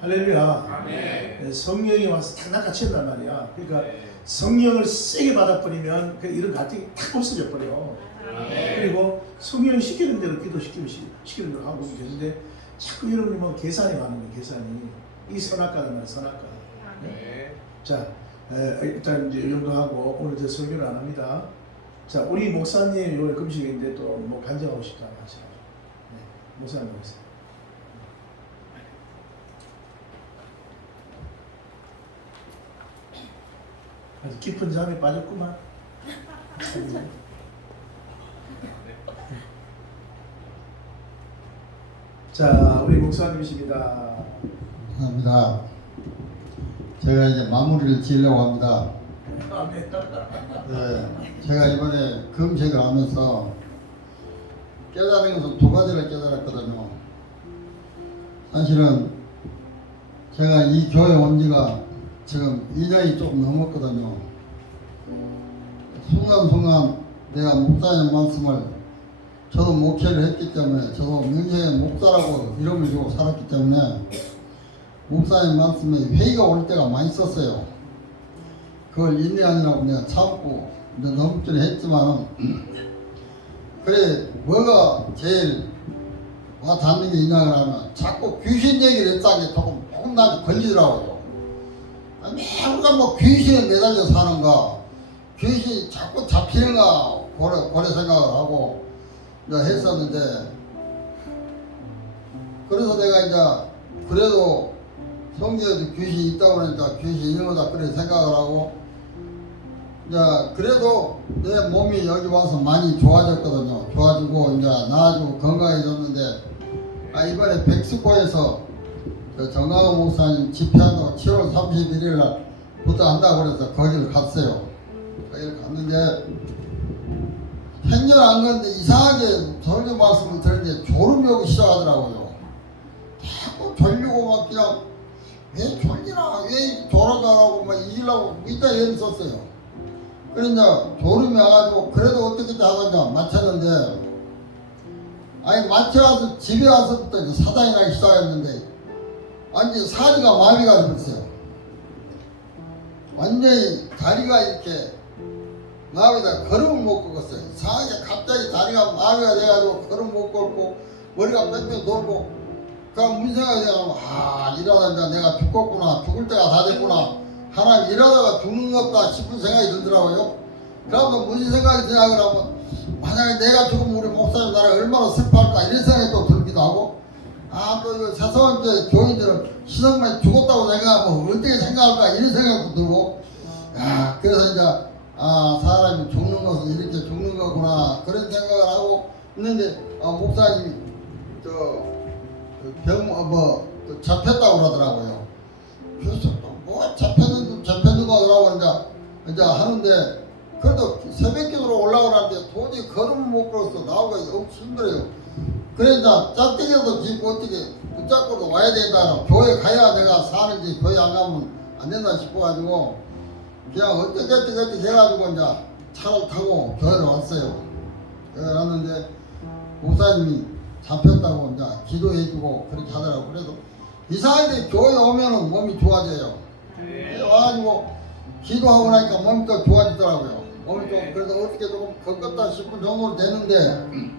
할렐루야. 성령이 와서 탁 낚아챈단 말이야. 그러니까 성령을 세게 받아버리면 이런 갈등이 탁 없어져 버려. 그리고 성령이 시키는 대로 시키는 대로 하고 계는데 자꾸 여러분이 뭐 계산이 많은 거예요. 계산이 이 선악과란 말이야. 선악과. 자, 일단 이제 이 정도 하고 오늘 저 설교를 안 합니다. 자, 우리 목사님 요번에 금식인데 또 뭐 간증하고 싶다 하시죠. 목사님 오세요. 아주 깊은 잠에 빠졌구만. 자, 우리 목사님이십니다. 감사합니다. 제가 이제 마무리를 지으려고 합니다. 제가 이번에 금식을 하면서 깨달은 것은 2가지를 깨달았거든요. 사실은 제가 이 교회 온 지가 지금 2년이 조금 넘었거든요. 순간순간 내가 목사님 말씀을 저도 목회를 했기 때문에 저도 명예의 목사라고 이름을 주고 살았기 때문에 목사님 말씀에 회의가 올 때가 많이 있었어요. 그걸 인내하느라고 내가 참고 넘기는 했지만 그래 뭐가 제일 와 닿는 게 있냐 하면 자꾸 귀신 얘기를 했다는 게 조금 나한테 걸리더라고요. 우리가 뭐 귀신에 매달려 사는가 귀신이 자꾸 잡히는가 고래 생각을 하고 했었는데 그래서 내가 이제 그래도 성경에도 귀신이 있다고 하니까 귀신이 있는 거다 그래 생각을 하고 이제 그래도 내 몸이 여기 와서 많이 좋아졌거든요. 좋아지고 이제 나아지고 건강해졌는데 이번에 백스코에서 정강호 목사님 집회한다고 7월 31일 날부터 한다고 그래서 거기를 갔어요. 거기를 갔는데 행렬 안 갔는데 이상하게 설교 말씀을 들었는데 졸음이 오기 시작하더라고요. 자꾸 졸리고 막 그냥 왜 졸리나 왜 졸아가라고 막 이기려고 이따 애를 썼어요. 그러니까 졸음이 와가지고 그래도 어떻게 하다가 마쳤는데 마쳐와서 집에 와서부터 사단이 나기 시작했는데 완전히 사리가 마비가 됐어요. 완전히 다리가 이렇게 마음에다 걸음을 못 걷었어요. 이상하게 갑자기 다리가 마비가 돼가지고 걸음 못 걷고 머리가 뺑뺑 돌고 그럼 무슨 생각이 들어가면 이러다 이제 내가 죽겠구나, 죽을 때가 다 됐구나, 하나님 이러다가 죽는 것 같다 싶은 생각이 들더라고요. 그러면 무슨 생각이 드냐 그러면 만약에 내가 죽으면 우리 목사님 나라 얼마나 슬퍼할까 이런 생각이 또 들기도 하고 또 이거 세상의 교인들은 신앙만 죽었다고 생각하면 어떻게 생각할까 이런 생각도 들고 그래서 이제 사람이 죽는 것은 이렇게 죽는 거구나 그런 생각을 하고 있는데 목사님이 잡혔다고 그러더라고요. 그래서 뭐 잡혔는 거라고 이제 하는데 그래도 새벽기도로 올라오라는데 도저히 걸음을 못 걸어서 나오기가 너무 힘들어요. 그래서 짝대기라도 짚고 어떻게 붙잡고도 와야 된다. 교회 가야 내가 사는지 교회 안 가면 안 된다 싶어가지고 그냥 어떻게 해가지고 이제 차를 타고 교회를 왔어요. 교회를 왔는데 목사님이 잡혔다고 이제 기도해주고 그렇게 하더라고. 그래도 이상하게 교회 오면은 몸이 좋아져요. 와가지고 기도하고 나니까 몸이 또 좋아지더라고요. 몸이 좀 그래도 어떻게 조금 걷겠다 싶은 정도로 되는데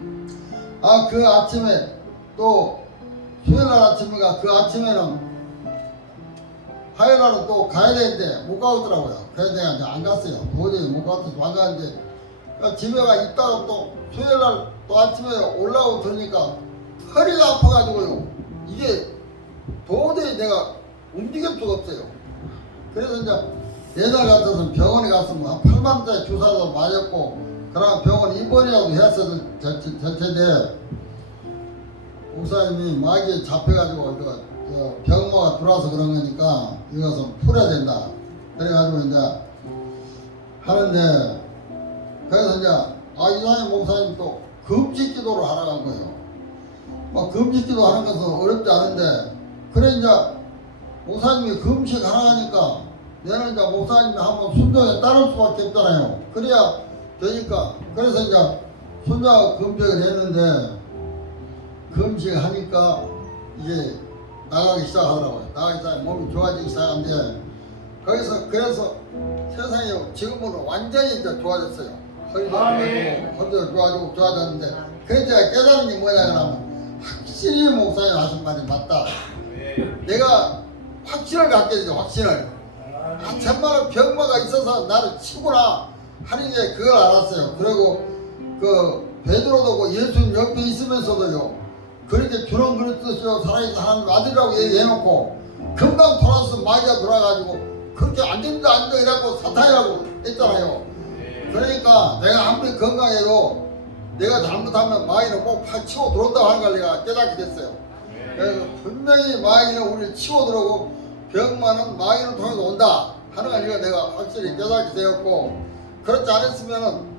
그 아침에 또 수요일날 아침인가 그 아침에는 화요일날은 또 가야 되는데 못 가겠더라고요. 그래서 내가 이제 안 갔어요. 도저히 못 가서 안 가는데 집에가 있다가 또 수요일날 또 아침에 올라오고 들으니까 허리가 아파가지고요. 이게 도저히 내가 움직일 수가 없어요. 그래서 이제 옛날 같아서 병원에 갔으면 한 8만원짜리 주사도 맞았고 그러면 병원 입원이라도 했어야 될 텐데 목사님이 마귀에 잡혀가지고 병마가 들어와서 그런 거니까 이것은 풀어야 된다. 그래가지고 이제 하는데 그래서 이제 이상희 목사님 또 금식 기도를 하러 간 거예요. 금식 기도 하는 것은 어렵지 않은데 그래 이제 목사님이 금식 하러 가니까 내는 이제 목사님이 한번 순종에 따를 수밖에 없잖아요. 그래야 되니까 그래서 이제 순종 금식을 했는데 금식을 하니까 이게 나가기 시작하더라고요. 나가기 시작 몸이 좋아지기 시작하는데 거기서 그래서 세상에 지금은 완전히 이제 좋아졌어요. 허리도 좋아지고 허리도 좋아졌는데 그래서 제가 깨달은 게 뭐냐 그러면 확실히 목사님 하신 말이 맞다. 내가 확신을 갖게 되죠. 확신을. 정말 병마가 있어서 나를 치구나 하는 게 그걸 알았어요. 그리고 그 베드로도 예수님 옆에 있으면서도요. 그렇게 주렁 그릇듯이요 살아있는 하나님 아들이라고 얘기해놓고 금방 돌아서 마귀가 돌아가지고 그렇게 안 된다 이라고 사탄이라고 했잖아요. 그러니까 내가 아무리 건강해도 내가 잘못하면 마귀는 꼭 치고 들어온다고 하는 걸 내가 깨닫게 됐어요. 그래서 분명히 마귀는 우리를 치고 들어오고 병만은 마귀를 통해서 온다 하는 걸 내가 확실히 깨닫게 되었고 그렇지 않았으면은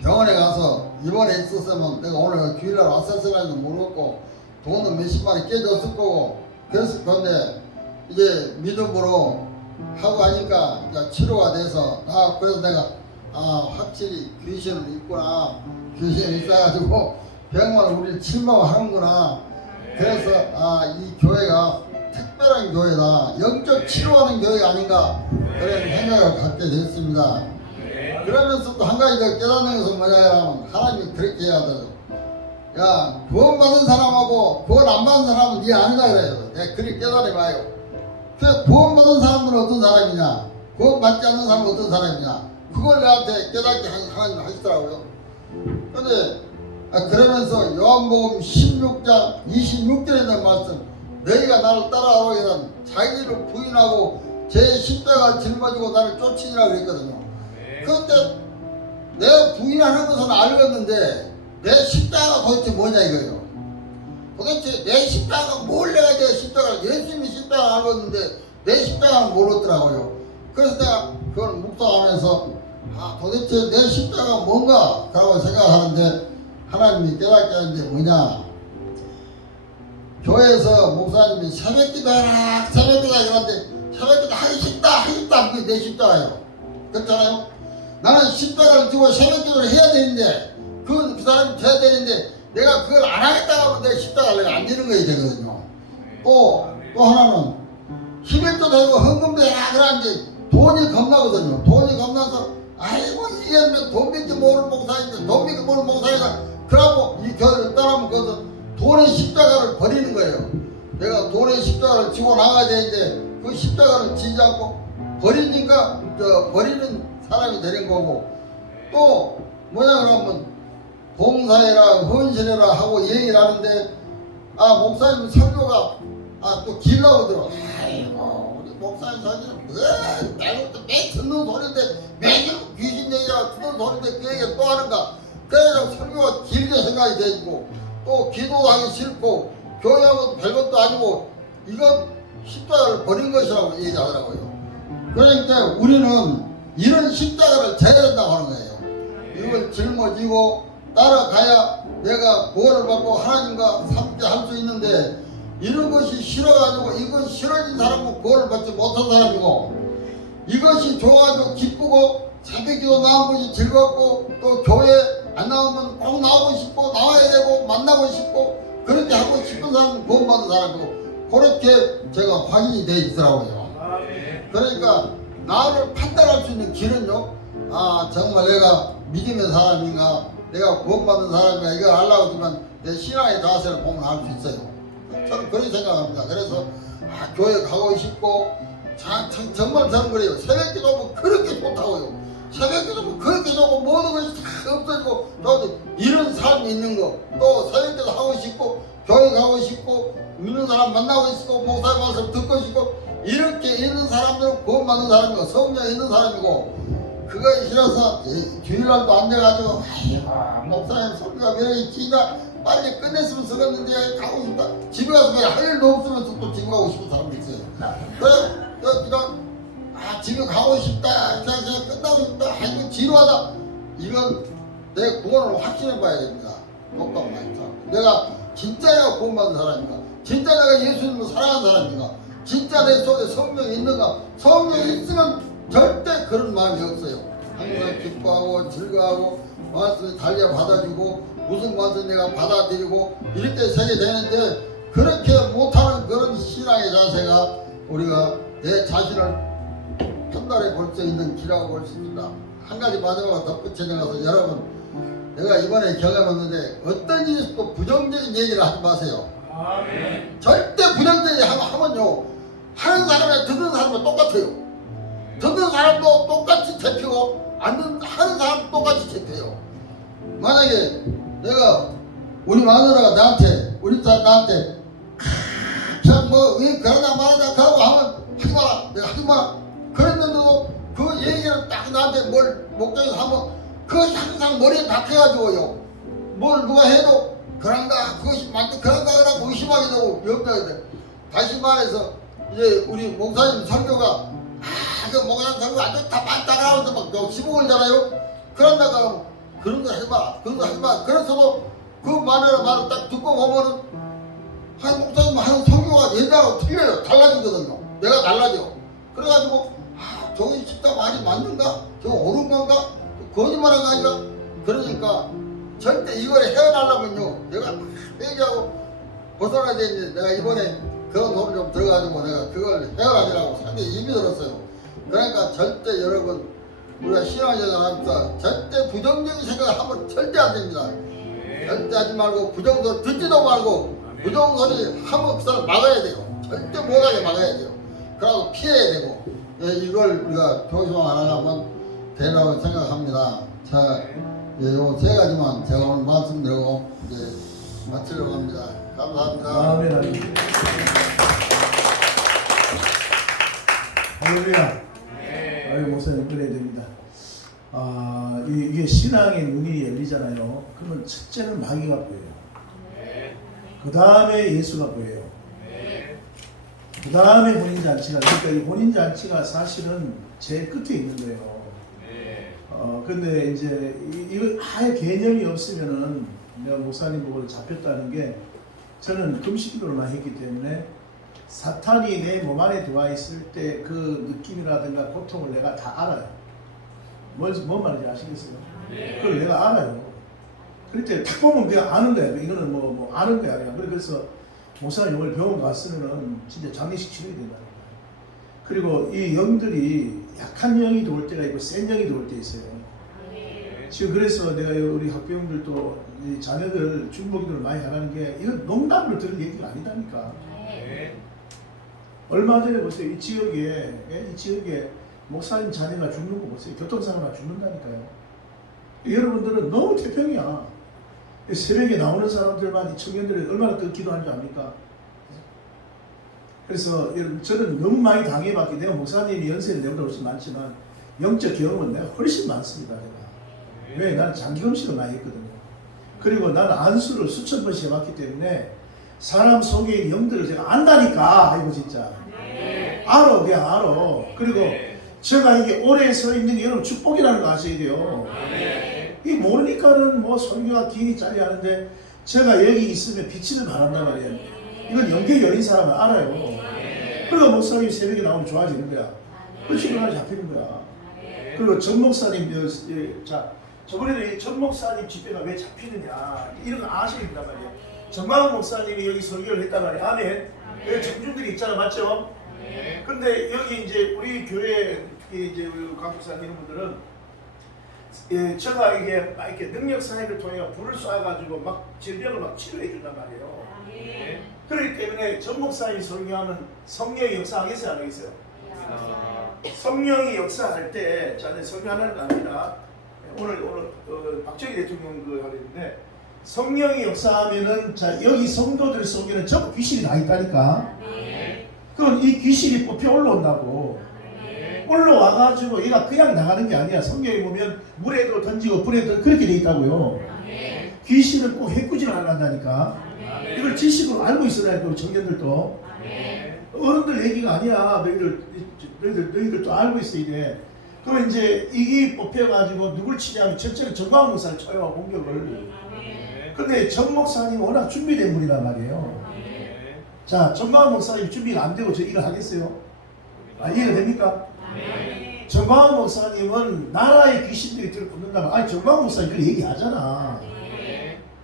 병원에 가서 입원해 있었으면 내가 오늘 주일날 왔었을지도 모르겠고 돈은 몇십만원 깨졌을 거고 그랬을 건데 이제 믿음으로 하고 하니까 이제 치료가 돼서 그래서 내가 확실히 귀신은 있구나 귀신이 있어가지고 병원을 우리를 침범하는구나 그래서 이 교회가 특별한 교회다 영적 치료하는 교회가 아닌가 그런 생각을 갖게 됐습니다. 그러면서 또 한 가지 더 깨닫는 것은 뭐냐면 하나님이 그렇게 해야 돼요. 야 구원받은 사람하고 구원 안 받은 사람은 네 아니다 그래요. 내가 그렇게 깨달아봐요. 그 구원받은 사람들은 어떤 사람이냐 구원받지 않는 사람은 어떤 사람이냐 그걸 내한테 깨닫게 하나님 하시더라고요. 그런데 그러면서 요한복음 16장 26절에 있는 말씀 너희가 나를 따라오기는 자기를 부인하고 제 십자가를 짊어지고 나를 쫓으니라 그랬거든요. 그런데 내 부인하는 것은 알겠는데 내 십자가가 도대체 뭐냐 이거예요. 도대체 내 십자가가 뭘 내가 내 십자가를 예수님이 십자가 알겠는데 내 십자가는 모르더라고요. 그래서 내가 그걸 묵상하면서 도대체 내 십자가가 뭔가 라고 생각하는데 하나님이 깨닫게 하는데 뭐냐 교회에서 목사님이 새벽기도 해라 새벽기도 이러는데 새벽기도 하기 싫다 그게 내 십자가예요. 그렇잖아요. 나는 십자가를 지고 새벽기도를 해야 되는데 그 사람이 돼야 되는데 내가 그걸 안 하겠다고 하면 내 십자가를 내가 안 지는 거야 되거든요. 또 하나는 11조 되고 헌금도 해라 그러는데 돈이 겁나거든요. 돈이 겁나서 아이고 이게 돈 믿기 모르는 목사인데 돈 믿기 모르는 목사이다. 그러고 이 교회를 떠나면 그것은 돈의 십자가를 버리는 거예요. 내가 돈의 십자가를 지고 나가야 되는데 그 십자가를 지지 않고 버리니까 버리는 사람이 되는 거고, 또 뭐냐 그러면 봉사해라 헌신해라 하고 얘기를 하는데 목사님 설교가 또 길라고 들어. 아이고 우리 목사님 설교는 매 듣는 소리인데 매일 귀신 얘기가 듣는 소리인데 그 얘기를 또 하는가. 그래서 설교가 길게 생각이 되고 또 기도도 하기 싫고 교회하고도 별것도 아니고 이건 십자가를 버린 것이라고 얘기하더라고요. 그러니까 우리는 이런 십자가를 져야 된다고 하는 거예요. 이걸 짊어지고 따라가야 내가 구원을 받고 하나님과 함께 할 수 있는데, 이런 것이 싫어가지고 이건 싫어진 사람은 구원을 받지 못한 사람이고, 이것이 좋아가지고 기쁘고 새벽기도 나온 것이 즐겁고 또 교회 안 나오면 꼭 나오고 싶고 나와야 되고 만나고 싶고 그렇게 하고 싶은 사람은 구원받은 사람이고, 그렇게 제가 확인이 돼 있더라고요. 그러니까 나를 판단할 수 있는 길은요, 정말 내가 믿음의 사람인가 내가 구원받은 사람인가 이걸 알라고 하지만 내 신앙의 자세를 보면 알 수 있어요. 저는 그렇게 생각합니다. 그래서 교회 가고 싶고 정말 저는 그래요. 새벽기도 뭐 그렇게 좋다고요. 새벽기도 뭐 그렇게 좋고 모든 것이 다 없어지고 또 이런 삶이 있는 거, 또 새벽기도 하고 싶고 교회 가고 싶고 믿는 사람 만나고 싶고 목사의 말씀 듣고 싶고 이렇게 있는 사람들은 구원받는 사람이고 성령 있는 사람이고, 그거 싫어서 주일날도 앉아가지고 목사님 설교가 왜 이렇게 기가 빨리 끝냈으면 쓰겠는데 가고 싶다. 집에 가서 그냥 할 일도 없으면서 또 집에 가고 싶은 사람도 있어요. 그래 그냥 집에 가고 싶다, 그냥 끝나고 싶다, 아이고 지루하다. 이건 내 구원을 확신해 봐야 됩니다. 똑바로 말이죠. 내가 진짜 내가 구원받은 사람인가, 진짜 내가 예수님을 사랑하는 사람인가, 진짜 내 속에 성령이 있는가. 성령이 있으면 절대 그런 마음이 없어요. 항상 기뻐하고 즐거워하고 말씀을 달려 받아주고 무슨 말씀 내가 받아들이고 이렇게 세게 되는데, 그렇게 못하는 그런 신앙의 자세가 우리가 내 자신을 판단해 볼 수 있는 길이라고 볼 수 있습니다. 한 가지 마지막으로 덧붙여 나가서, 여러분 내가 이번에 경험했는데 어떤 일이 또 부정적인 얘기를 하지 마세요. 절대 부정적인 얘기 하면요, 하는 사람이나 듣는 사람은 똑같아요. 듣는 사람도 똑같이 잡히고 하는 사람도 똑같이 잡혀요. 만약에 내가 우리 마누라가 나한테 우리 딸 나한테 그냥 왜 그러다 말하다 하고 하면 하지 마라, 내가 하지 마라 그랬는데도 그 얘기를 딱 나한테 뭘 목적에서 하면 그것이 항상 머리에 박혀가지고요, 뭘 누가 해도 그런가 그것이 맞다 그런가 라고 의심하게 되고 염려하게 돼. 다시 말해서 이제 우리 목사님 설교가 그 목사님 설교 안 좋다 맞다 하면서 막 시봉을잖아요. 그런다가 그런 거 하지 마, 그런 거 하지 마. 그래서도 그 말을 딱 듣고 보면은 한 목사님 하는 설교가 옛날하고 틀려요. 달라지거든요. 내가 달라져. 그래가지고 저기 진짜 말이 맞는가? 저거 옳은 건가? 거짓말한 거 아닌가? 그러니까 절대 이걸 헤어나려면요, 내가 회개하고 벗어나야 되는데, 내가 이번에 그런 돈을 좀 들어가지고 내가 그걸 헤어나려고 상당히 힘이 들었어요. 그러니까 절대 여러분, 우리가 신앙생활 하면서 절대 부정적인 생각을 하면 절대 안 됩니다. 절대 하지 말고 부정소리 듣지도 말고 부정소리 하면 그 사람 막아야 돼요. 절대 못하게 막아야 돼요. 그러고 피해야 되고, 이걸 우리가 조심하면 되라고 생각합니다. 자, 요 세 가지만 제가 오늘 말씀드리고 이제 마치려고 합니다. 감사합니다. 아멘. 할렐루야. 아유, 목사님 그래야 됩니다. 이게 신앙의 눈이 열리잖아요. 그러면 첫째는 마귀가 보여요. 그 다음에 예수가 보여요. 그 다음에 혼인잔치가, 그러니까 이 혼인잔치가 사실은 제일 끝에 있는 거예요. 근데 이제 이거 아예 개념이 없으면은 내가 목사님 보고 잡혔다는 게, 저는 금식기도로만 했기 때문에 사탄이 내 몸 안에 들어와 있을 때 그 느낌이라든가 고통을 내가 다 알아요. 뭔 말인지 아시겠어요? 그걸 내가 알아요. 그럴 때 딱 보면 그냥 아는 거야. 이거는 뭐 아는 거야. 그냥. 그래서 목사님 오늘 병원 갔으면은 진짜 장례식 치러야 된다는 거야. 그리고 이 영들이 약한 영이 들어올 때가 있고 센 영이 들어올 때 있어요. 지금 그래서 내가 우리 학부형들도 이 자녀들 중보기도를 많이 하라는 게 이건 농담으로 들은 얘기가 아니다니까. 얼마 전에 보세요. 이 지역에 목사님 자녀가 죽는 거 보세요. 교통사고가 죽는다니까요. 여러분들은 너무 태평이야. 새벽에 나오는 사람들만 이 청년들이 얼마나 또 기도하는 줄 압니까? 그래서 여러분 저는 너무 많이 당해봤기 때문에 목사님이 연세는 내보다 훨씬 많지만 영적 경험은 내가 훨씬 많습니다. 내가. 왜? 나는 장기금식을 많이 했거든요. 그리고 나는 안수를 수천 번씩 해봤기 때문에 사람 속에 있는 영들을 제가 안다니까. 이거 진짜 알아. 그냥 알아. 그리고 제가 이게 오래 서 있는 게 여러분 축복이라는 거 아셔야 돼요. 이 모르니까는 뭐 설교가 길이 짜리 하는데 제가 여기 있으면 빛을 발한단 말이에요. 이건 영계 열린 사람은 알아요. 그러니까 목사님이 새벽에 나오면 좋아지는 거야. 그 시간에 잡히는 거야. 그리고 전 목사님, 자, 저번에도 이 전 목사님 집회가 왜 잡히느냐 이런 거 아셔야 된단 말이에요. 정광훈 목사님이 여기 설교를 했단 말이에요. 아멘. 여기 청중들이 있잖아, 맞죠? 근데 여기 이제 우리 교회 이제 우리 강국산 이런 분들은 제가 이게 막 이렇게 능력 사역을 통해 불을 쏴가지고 막 질병을 막 치료해 준단 말이에요. 그렇기 때문에 전 목사님이 설교하면 성령이 역사하겠어요, 안 하겠어요? 성령이 역사할 때, 자, 설교하는 거 아니라 오늘 박정희 대통령 그 하는데 성령이 역사하면은 자 여기 성도들 속에는 전부 귀신이 다 있다니까. 그럼 이 귀신이 뽑혀 올라온다고. 올라와가지고 얘가 그냥 나가는 게 아니야. 성경에 보면 물에도 던지고 불에도 그렇게 돼 있다고요. 귀신은 꼭 해꾸지를 안 한다니까. 이걸 지식으로 알고 있어야 돼. 우리 청년들도. 어른들 얘기가 아니야. 너희들도 알고 있어야 돼. 그러면 이제 이게 뽑혀가지고 누굴 치냐면 첫째는 정광훈 목사를 쳐요. 공격을. 근데 정 목사님은 워낙 준비된 분이란 말이에요. 자, 정광훈 목사님 준비가 안 되고 저 일을 하겠어요? 이해가 됩니까? 정광훈 목사님은 나라의 귀신들이 들어붙는다면 아니 정광훈 목사님 그렇게 얘기하잖아.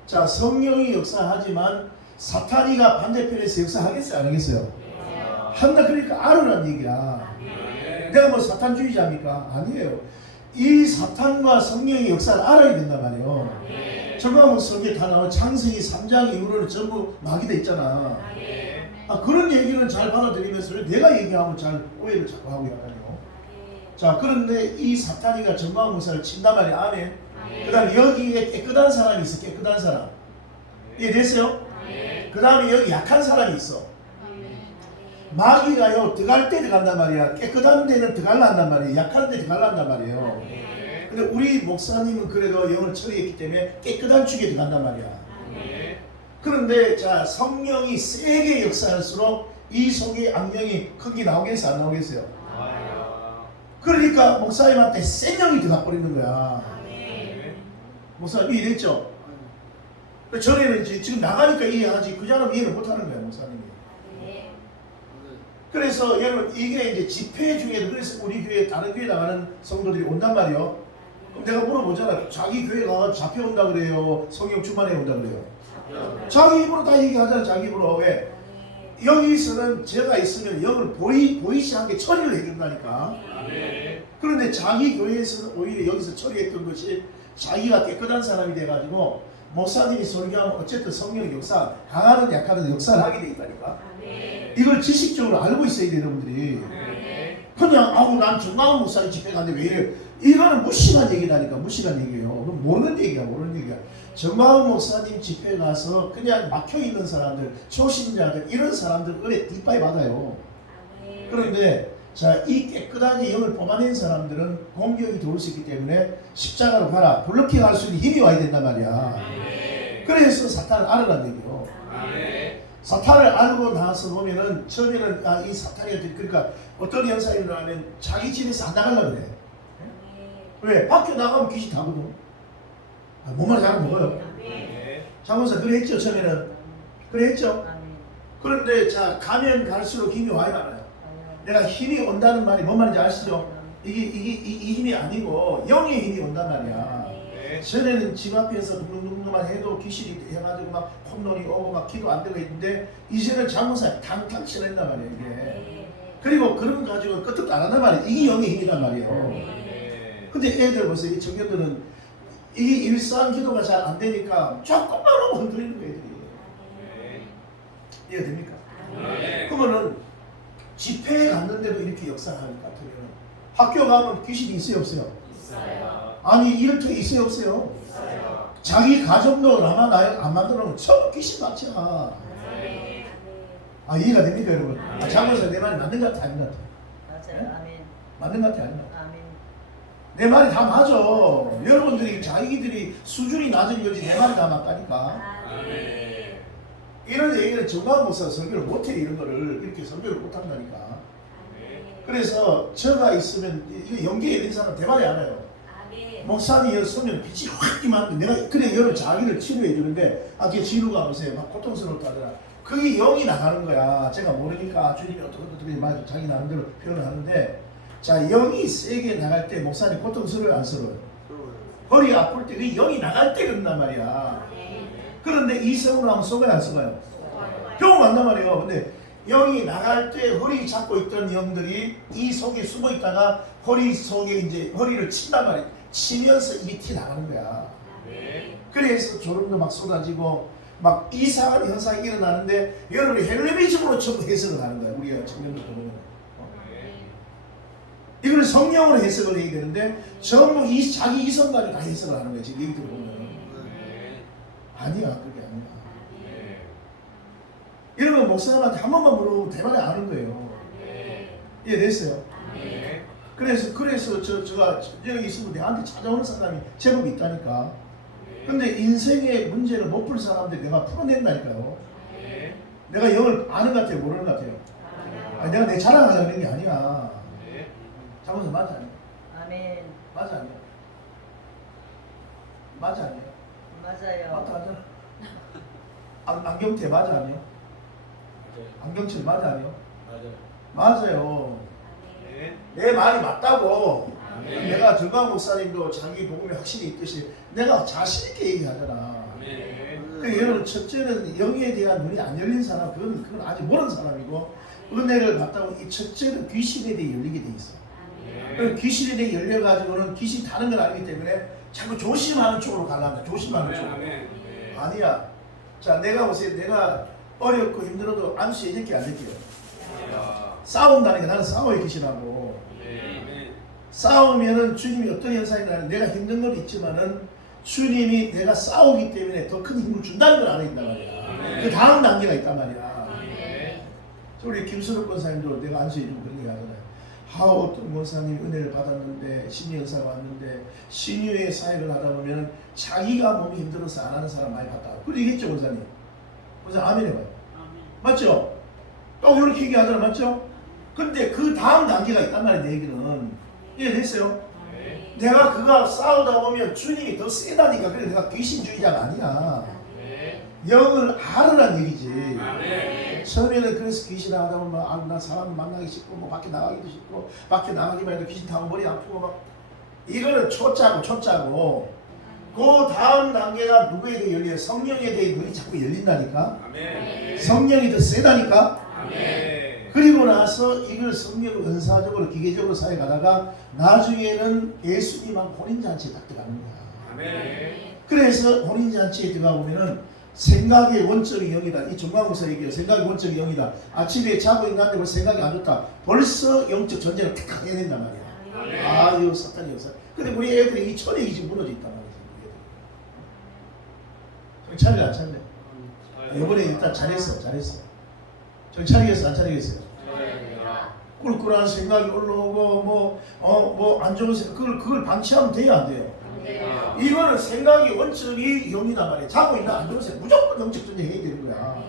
자, 성령이 역사하지만 사탄이가 반대편에서 역사하겠어요? 안 하겠어요? 한다. 그러니까 알으란 얘기야. 내가 뭐 사탄주의자입니까? 아니에요. 이 사탄과 성령의 역사를 알아야 된단 말이에요. 정광훈 설교에 다 나온 창세기 3장 이후로는 전부 마귀돼 있잖아. 그런 얘기는 잘 받아들이면서 내가 얘기하면 잘 오해를 자꾸 하고 약간요. 자, 그런데 이 사탄이가 정광훈 목사를 친단 말이야. 아멘. 그 다음에 여기에 깨끗한 사람이 있어. 깨끗한 사람. 이해됐어요? 그 다음에 여기 약한 사람이 있어. 마귀가요 들어갈 때 들어간단 말이야. 깨끗한 데는 들어가려 한단 말이에요. 약한 데 들어가려 한단 말이에요. 근데 우리 목사님은 그래도 영을 처리했기 때문에 깨끗한 축에 들어간단 말이야. 그런데 자 성령이 세게 역사할수록 이 속에 악령이 큰 게 나오겠어요? 안 나오겠어요? 그러니까 목사님한테 센 영이 들어가 버리는 거야. 목사님 이해됐죠? 전에는 이제 지금 나가니까 이해하지 그 사람 이해를 못하는 거야 목사님이. 그래서 여러분 이게 이제 집회 중에도 그래서 우리 교회 다른 교회 나가는 성도들이 온단 말이에요. 그럼 내가 물어보잖아. 자기 교회 가서 잡혀온다 그래요? 성령 충만해 온다 그래요? 자기 입으로 다 얘기하잖아. 자기 입으로. 왜? 여기서는 제가 있으면 영을 보이시하게 처리를 해준다니까. 그런데 자기 교회에서는 오히려 여기서 처리했던 것이 자기가 깨끗한 사람이 돼가지고 목사님이 설교하면 어쨌든 성령의 역사, 강하든 약하든 역사를 하게 돼 있다니까. 이걸 지식적으로 알고 있어야 돼요, 여러분들이. 그냥 난 정광훈 목사님 집회 갔는데 왜 이래요? 이거는 무식한 얘기라니까. 무식한 얘기예요. 그건 모르는 얘기야. 정광훈 목사님 집회 가서 그냥 막혀있는 사람들, 초신자들 이런 사람들 은혜 뒷바이 받아요. 그런데 자, 이 깨끗하게 영을 뽑아낸 사람들은 공격이 들어올 수 있기 때문에 십자가로 가라. 블록킹 할 수 있는 힘이 와야 된단 말이야. 그래서 사탄을 알아란 얘기요. 사탄을 알고 나서 보면은 처음에는 이 사탄이 그러니까 어떤 현상이 일어나면 자기 집에서 안 나가려고 그래. 왜? 밖에 나가면 귀신 가거든. 뭔 말인지 잘 먹어요. 장원사 그래 했죠. 처음에는 그래 했죠. 그런데 자 가면 갈수록 힘이 와요, 안 와요? 내가 힘이 온다는 말이 뭔 말인지 아시죠? 이 힘이 아니고 영의 힘이 온단 말이야. 전에는 집 앞에서 둥둥둥만 해도 귀신이 해가지고 막 콧노이 오고 막 기도 안 되고 있는데 이제는 장문사에 탕탕 치는단 말이야. 이게 그리고 그런 거 가지고 끄떡도 안 한단 말이에요. 이게 영의 힘이란 말이에요. 근데 애들 보세요. 이 청년들은 이 일상 기도가 잘 안 되니까 조금만 하면 흔들리는 거예요. 애들이. 이해가 됩니까? 그러면은 집회에 갔는데도 이렇게 역사를 하는 것 같아요. 학교 가면 귀신이 있어요 없어요? 있어요. 아니 이렇게 있어요 없어요? 있어요. 자기 가정도 나만 안 만들어놓으면 처음 귀신 맞죠. 아 이해가 됩니까 여러분? 아, 장로사 내 말이 맞는 것 같아 아닌 것 같아? 맞아요. 아멘. 맞는 것 같아 아닌 것 같아? 아멘. 내 말이 다 맞아. 여러분들이 자기들이 수준이 낮은 거지 내 말이 다 맞다니까. 이런 얘기는 정광 목사가 설교를 못해. 이런 거를 이렇게 설교를 못한다니까. 그래서 저가 있으면 이거 연계에 있는 사람 대박이 알아요. 목사님 여기 서면 빛이 확 임하는데 내가 그래 여러분 자기를 치료해 주는데 걔 진우가 보세요 막 고통스럽다더라. 그게 영이 나가는 거야. 제가 모르니까 주님이 어떻게 말 자기 나름대로 표현을 하는데 자 영이 세게 나갈 때 목사님 고통스러워요 안 스러워요? 허리 아플 때 그 영이 나갈 때 그런단 말이야. 그런데 이성으로 하면 속아요 안 속아요? 병원 간단 말이에요. 근데 영이 나갈 때 허리 잡고 있던 영들이 이 속에 숨어 있다가 허리 속에 이제 허리를 친단 말이에요. 치면서 이게 티 나가는 거야. 그래서 졸음도 막 쏟아지고 막 이상한 현상이 일어나는데 여러분이 헬레미즘으로 전부 해석을 하는 거야. 우리가 청년들 보면 이걸 성령으로 해석을 해야 되는데 전부 자기 이성 가지고 다 해석을 하는 거야. 지금 얘기 들어보면 아니야 그게 아니야. 이러면 목사님한테 한 번만 물어보면 대만에 아는 거예요. 이해됐어요? 그래서 제가 여기 있으면 내한테 찾아오는 사람이 제법 있다니까. 근데 인생의 문제를 못 풀 사람들 내가 풀어낸다니까요. 내가 영을 아는 것 같아요 모르는 것 같아요? 아니, 내가 내 자랑하려는 게 아니야. 잠깐만 맞아 아니야? 아멘. 맞아 아니야? 맞아 아니야? 맞아요. 맞다 하잖아. 안경태 맞아 아니야? 안경철 맞아 아니요? 맞아요. 내 말이 맞다고. 내가 정강 목사님도 자기 복음이 확실히 있듯이 내가 자신 있게 얘기하잖아. 그 여러분 첫째는 영에 대한 눈이 안 열린 사람 그건 아직 모르는 사람이고 은혜를 받다고 이 첫째는 귀신에 대해 열리게 돼 있어. 그 귀신에 대해 열려가지고는 귀신 다른 걸 알기 때문에 자꾸 조심하는 쪽으로 가려한다. 조심하는 쪽으로. 아니야. 자 내가 보세요. 내가 어렵고 힘들어도 안수 예전께 안 될게요. 싸운다니까 나는 싸워야 귀신하고. 싸우면은 주님이 어떤 현상이 나는 내가 힘든 건 있지만은 주님이 내가 싸우기 때문에 더 큰 힘을 준다는 걸 알아야 된단 말이야. 그 다음 단계가 있단 말이야. 우리 김수록 권사님도 내가 안수해주고 그런 얘기 하잖아요. 어떤 권사님이 은혜를 받았는데 신유 연사가 왔는데 신유의 사역을 하다 보면 자기가 몸이 힘들어서 안 하는 사람 많이 봤다. 그렇게 얘기했죠 권사님. 권사님 아멘 해봐요. 맞죠? 또 이렇게 얘기하잖아. 맞죠? 근데 그 다음 단계가 있단 말이야. 내 얘기는. 이해됐어요? 내가 그가 싸우다 보면 주님이 더 세다니까. 그래 내가 귀신주의자가 아니야. 영을 알으란 얘기지. 처음에는 그래서 귀신 하다 보면 나 사람 만나기 싫고 뭐 밖에 나가기도 싫고 밖에 나가기만 해도 귀신 타고 머리 아프고 막 이거는 초짜고 그 다음 단계가 누구에 대해 열려요? 성령에 대해 눈이 자꾸 열린다니까. 성령이 더 세다니까. 그리고 나서 이걸 성령 은사적으로 기계적으로 사역하다가 나중에는 예수님하고 혼인잔치에 딱 들어가는 거야. 그래서 혼인잔치에 들어가 보면은 생각의 원점이 영이다. 이 정광훈사 얘기해요. 생각의 원점이 영이다. 아침에 자고 있는데 벌써 생각이 안 좋다. 벌써 영적 전쟁을 탁 해야 된단 말이야. 이거 사탄이 없어. 근데 우리 애들이 이 천에 이제 무너져 있단 말이야. 정찰이 안 찼네. 이번에 일단 잘했어. 정찰이겠어 안 차리겠어요? 꿀꿀한 생각이 올라오고 뭐 안 좋은 생각 그걸 방치하면 돼요 안 돼요? 이거는 생각이 원천이 영이단 말이에요. 자고 있는 안 좋은 생각 무조건 영적 전쟁 해야 되는 거야.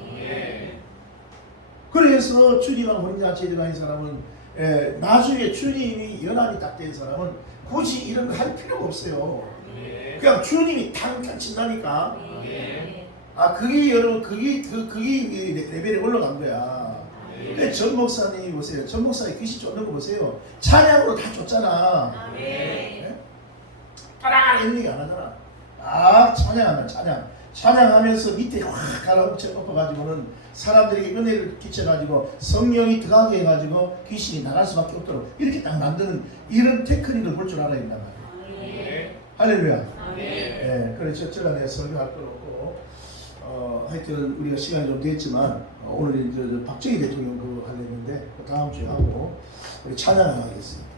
그래서 주님하고 혼인잔치에 들어간 사람은 나중에 주님이 연합이 딱 된 사람은 굳이 이런 거 할 필요가 없어요. 그냥 주님이 탕탕 친다니까. 그게 여러분 그게 레벨이 올라간 거야. 전 목사님이 보세요. 전 목사님 귀신 쫓는 거 보세요. 찬양으로 다 쫓잖아. 따라 이런 얘기 안 하잖아. 찬양하면 찬양. 찬양하면서 밑에 확 엎어가지고는 사람들에게 은혜를 끼쳐가지고 성령이 들어가게 해가지고 귀신이 나갈 수밖에 없도록 이렇게 딱 만드는 이런 테크닉을 볼 줄 알아야 된단 말이에요. 할렐루야. 예, 그래서 제가 내 설교할 건 없고 하여튼 우리가 시간이 좀 됐지만 오늘 이제 박정희 대통령 그거 하려는데 다음 주에 하고 우리 찬양을 하겠습니다.